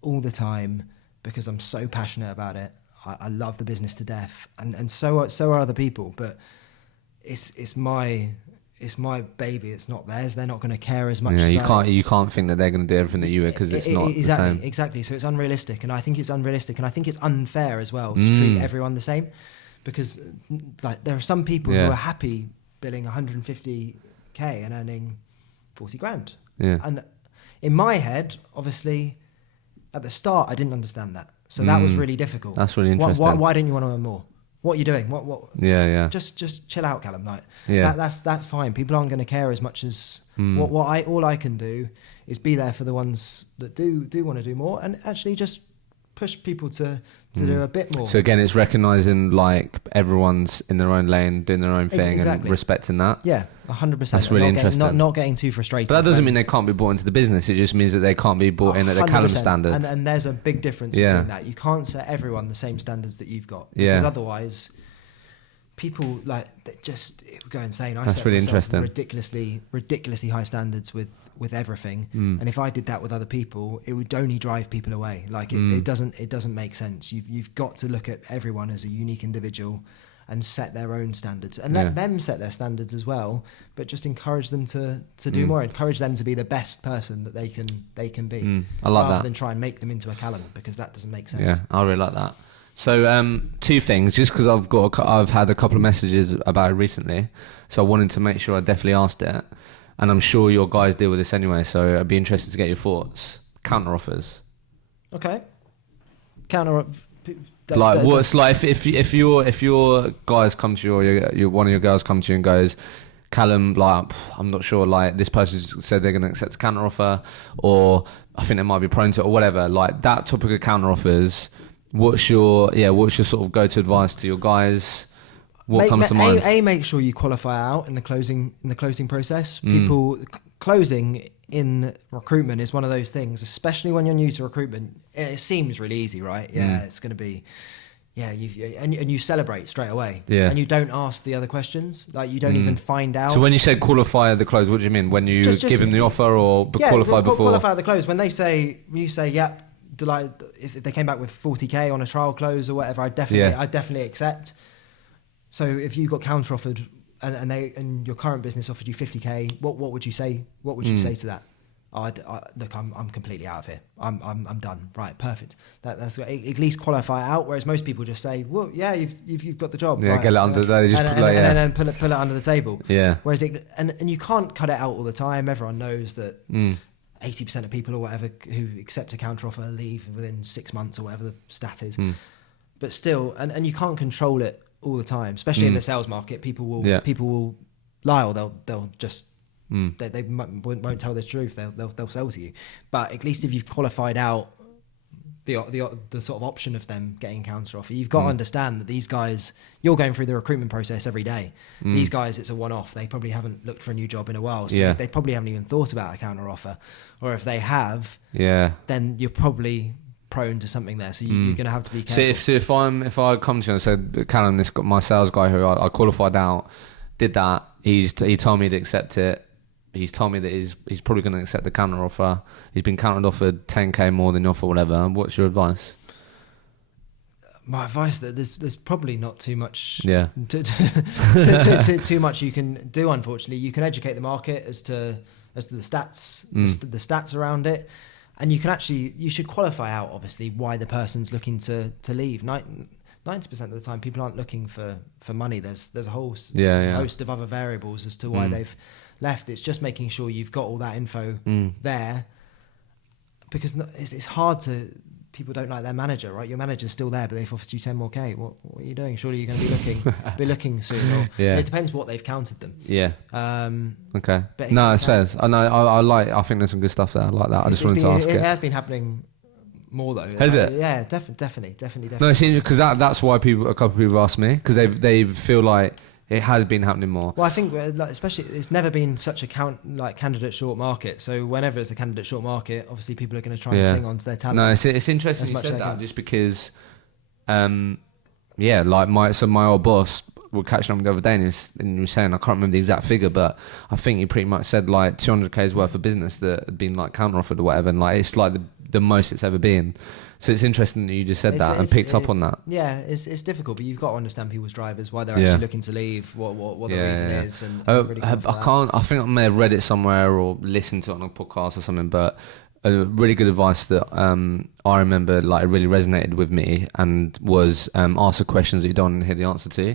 all the time, because I'm so passionate about it. I love the business to death, and so are other people. But it's my it's my baby, it's not theirs. They're not going to care as much. Yeah, you can't think that they're going to do everything that you are, because it's not the same. Exactly. So it's unrealistic, and I think it's unrealistic, and I think it's unfair as well to treat everyone the same, because like there are some people who are happy billing 150k and earning 40 grand. Yeah. And in my head, obviously, at the start, I didn't understand that, so that was really difficult. That's really interesting. Why didn't you want to earn more? What are you doing? What? Yeah. Just chill out, Calum. Like, that's fine. People aren't going to care as much as all I can do is be there for the ones that do want to do more, and actually just push people to do a bit more. So again, it's recognizing like everyone's in their own lane, doing their own thing, and respecting that. Yeah, 100%. That's really interesting. Not getting too frustrated. But that doesn't mean they can't be brought into the business. It just means that they can't be brought in at the Calum standard. And there's a big difference between that. You can't set everyone the same standards that you've got, because otherwise people like it would go insane. I set really myself ridiculously high standards with everything, and if I did that with other people, it would only drive people away. Like it doesn't make sense. You've got to look at everyone as a unique individual and set their own standards, and let them set their standards as well, but just encourage them to do more. Encourage them to be the best person that they can be. I like rather that. than try and make them into a Calum, because that doesn't make sense. Yeah, I really like that. So two things, just because I've had a couple of messages about it recently, so I wanted to make sure I definitely asked it, and I'm sure your guys deal with this anyway, so I'd be interested to get your thoughts. Counter offers. Okay. Counter. Like what's like if your guys come to you, or one of your girls come to you and goes, Calum, like I'm not sure, like this person said they're going to accept a counter offer, or I think they might be prone to it, or whatever. Like that topic of counter offers. What's your sort of go-to advice to your guys? What comes to mind? Make sure you qualify out in the closing process. People closing in recruitment is one of those things, especially when you're new to recruitment. It seems really easy, right? Yeah, it's going to be. Yeah, and you celebrate straight away. Yeah, and you don't ask the other questions. Like you don't even find out. So when you said qualify the close, what do you mean? When you give them the offer, or qualify before? Qualify the close. When you say, yep. If they came back with 40k on a trial close or whatever, I'd definitely accept. So if you got counter offered and your current business offered you 50k, what would you say? What would you say to that? Look, I'm completely out of here. I'm done. Right, perfect. That's at least qualify out. Whereas most people just say, well, yeah, you've got the job. Yeah, right, get it under there. And then pull it under the table. Yeah. Whereas and you can't cut it out all the time. Everyone knows that. 80% of people or whatever who accept a counter offer leave within 6 months or whatever the stat is. But still, and you can't control it all the time, especially in the sales market. People will lie, or they'll just they won't tell the truth. They'll sell to you. But at least if you've qualified out the sort of option of them getting a counter offer, you've got to understand that these guys, you're going through the recruitment process every day. These guys, it's a one-off. They probably haven't looked for a new job in a while, so they probably haven't even thought about a counter offer. Or if they have, then you're probably prone to something there. So you're going to have to be careful. So if I come to you and said, Calum, my sales guy who I qualified out did that, he told me to accept it. He's told me that he's probably going to accept the counter offer. He's been counter offered 10k more than the offer, whatever. What's your advice? My advice that there's probably not too much. Yeah. Too much you can do. Unfortunately, you can educate the market as to the stats, the stats around it, and you should qualify out obviously why the person's looking to leave. 90% of the time, people aren't looking for money. There's a whole host of other variables as to why they've left. It's just making sure you've got all that info there, because it's hard to. People don't like their manager, right? Your manager's still there, but they've offered you 10 more K. What are you doing? Surely you're going to be looking soon. Or, it depends what they've counted them. Yeah. Okay. No, it says. I know. I think there's some good stuff there. I like that. I just wanted to ask it. It has been happening more though. Has it? Yeah, definitely. No, it's because that's why a couple of people ask me, because they feel like it has been happening more. Well, I think especially it's never been such a candidate short market. So whenever it's a candidate short market, obviously people are going to try and cling on to their talent. No, it's interesting you said that, just because, like my old boss, we're catching up the other day, and he was saying, I can't remember the exact figure, but I think he pretty much said like 200k's worth of business that had been like counter offered or whatever, and like it's like the most it's ever been. So it's interesting that you just said that and picked up on that. Yeah, it's difficult, but you've got to understand people's drivers, why they're actually looking to leave, what the reason is. And really I think I may have read it somewhere or listened to it on a podcast or something, but a really good advice that I remember, like, it really resonated with me, and was ask the questions that you don't want to hear the answer to.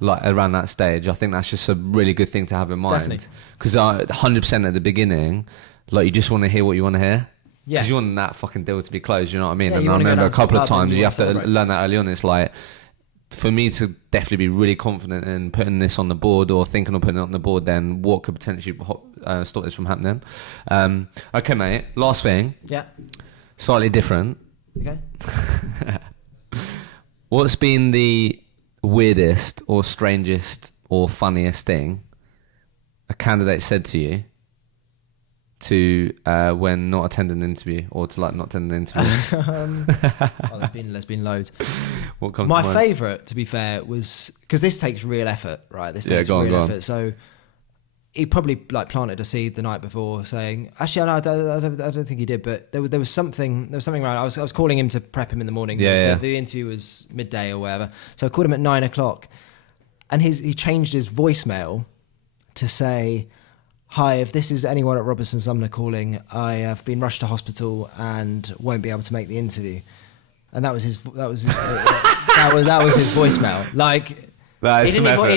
Like, around that stage, I think that's just a really good thing to have in mind. Because 100% at the beginning, like, you just want to hear what you want to hear. Yeah. Because you want that fucking deal to be closed, you know what I mean? Yeah, and I remember a couple of times you have to learn that early on. It's like, for me to definitely be really confident in putting this on the board or thinking of putting it on the board, then what could potentially stop this from happening? Okay, mate, last thing. Yeah. Slightly different. Okay. What's been the weirdest or strangest or funniest thing a candidate said to you when not attending an interview, or to, like, not attend an interview? There's been loads. What comes My to mind? favourite, to be fair, was, because this takes real effort, right? This takes real effort. So he probably, like, planted a seed the night before, saying, actually, I don't think he did, but there was something around. I was calling him to prep him in the morning. The interview was midday or whatever, so I called him at 9 o'clock, and he changed his voicemail to say, "Hi, if this is anyone at Robertson Sumner calling, I have been rushed to hospital and won't be able to make the interview." And that was his voicemail. Like, he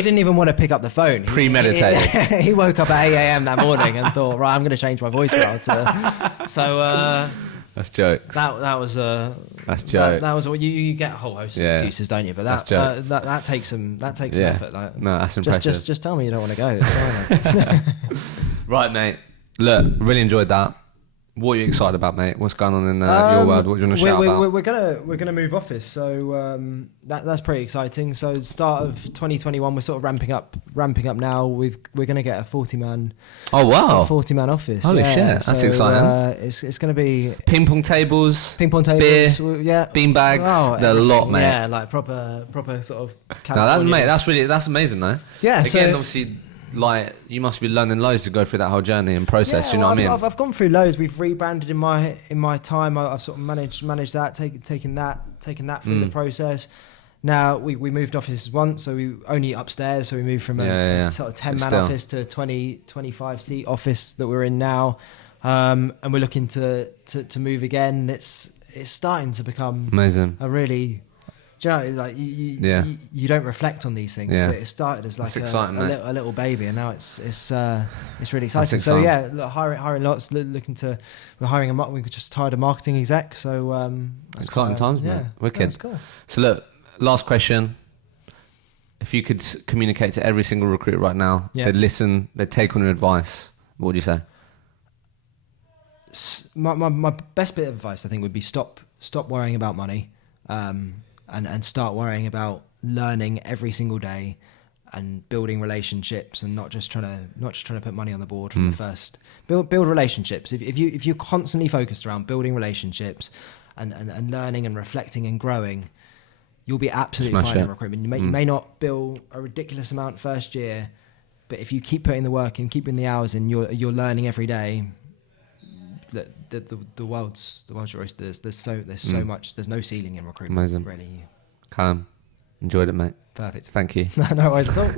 didn't even want to pick up the phone. Premeditated. He woke up at 8 a.m. that morning and thought, right, I'm going to change my voicemail to. So that's jokes. That was that's jokes. That was what you get a whole host of excuses, don't you? But that takes some effort. Like, no, that's impressive. Just tell me you don't want to go. It's fine. Right, mate. Look, really enjoyed that. What are you excited about, mate? What's going on in your world? What do you want to shout about? We're gonna move office, so that's pretty exciting. So start of 2021, we're sort of ramping up now. We're gonna get a 40-man. Oh wow! 40-man office. Holy shit, that's exciting. It's gonna be ping pong tables, beer, bean bags. They're a lot, mate. Yeah, like proper sort of. That's amazing, though. Yeah. Again, obviously, like, you must be learning loads to go through that whole journey and process. You know what I mean? I've gone through loads. We've rebranded in my time. I've sort of managed that, taken that through the process. Now we moved offices once, so we only upstairs. So we moved from a sort of 10-man office to a 25 seat office that we're in now, and we're looking to move again. It's starting to become amazing. A really. Do you know, like, you don't reflect on these things, but it started as like a little baby, and now it's really exciting. So look, hiring lots. We're hiring we just hired a marketing exec. So exciting times, mate. Wicked. That's cool. So look, last question. If you could communicate to every single recruiter right now, they'd listen, they'd take on your advice, what would you say? My best bit of advice, I think, would be stop worrying about money. And start worrying about learning every single day and building relationships, and not just trying to put money on the board from the first. Build relationships. If you're constantly focused around building relationships and learning and reflecting and growing, you'll be absolutely fine in recruitment. You may not bill a ridiculous amount first year, but if you keep putting the work in, keeping the hours in, you're learning every day. The world's your oyster. There's so much. There's no ceiling in recruitment. Amazing. Really. Calum, enjoyed it, mate. Perfect. Thank you. No worries at all.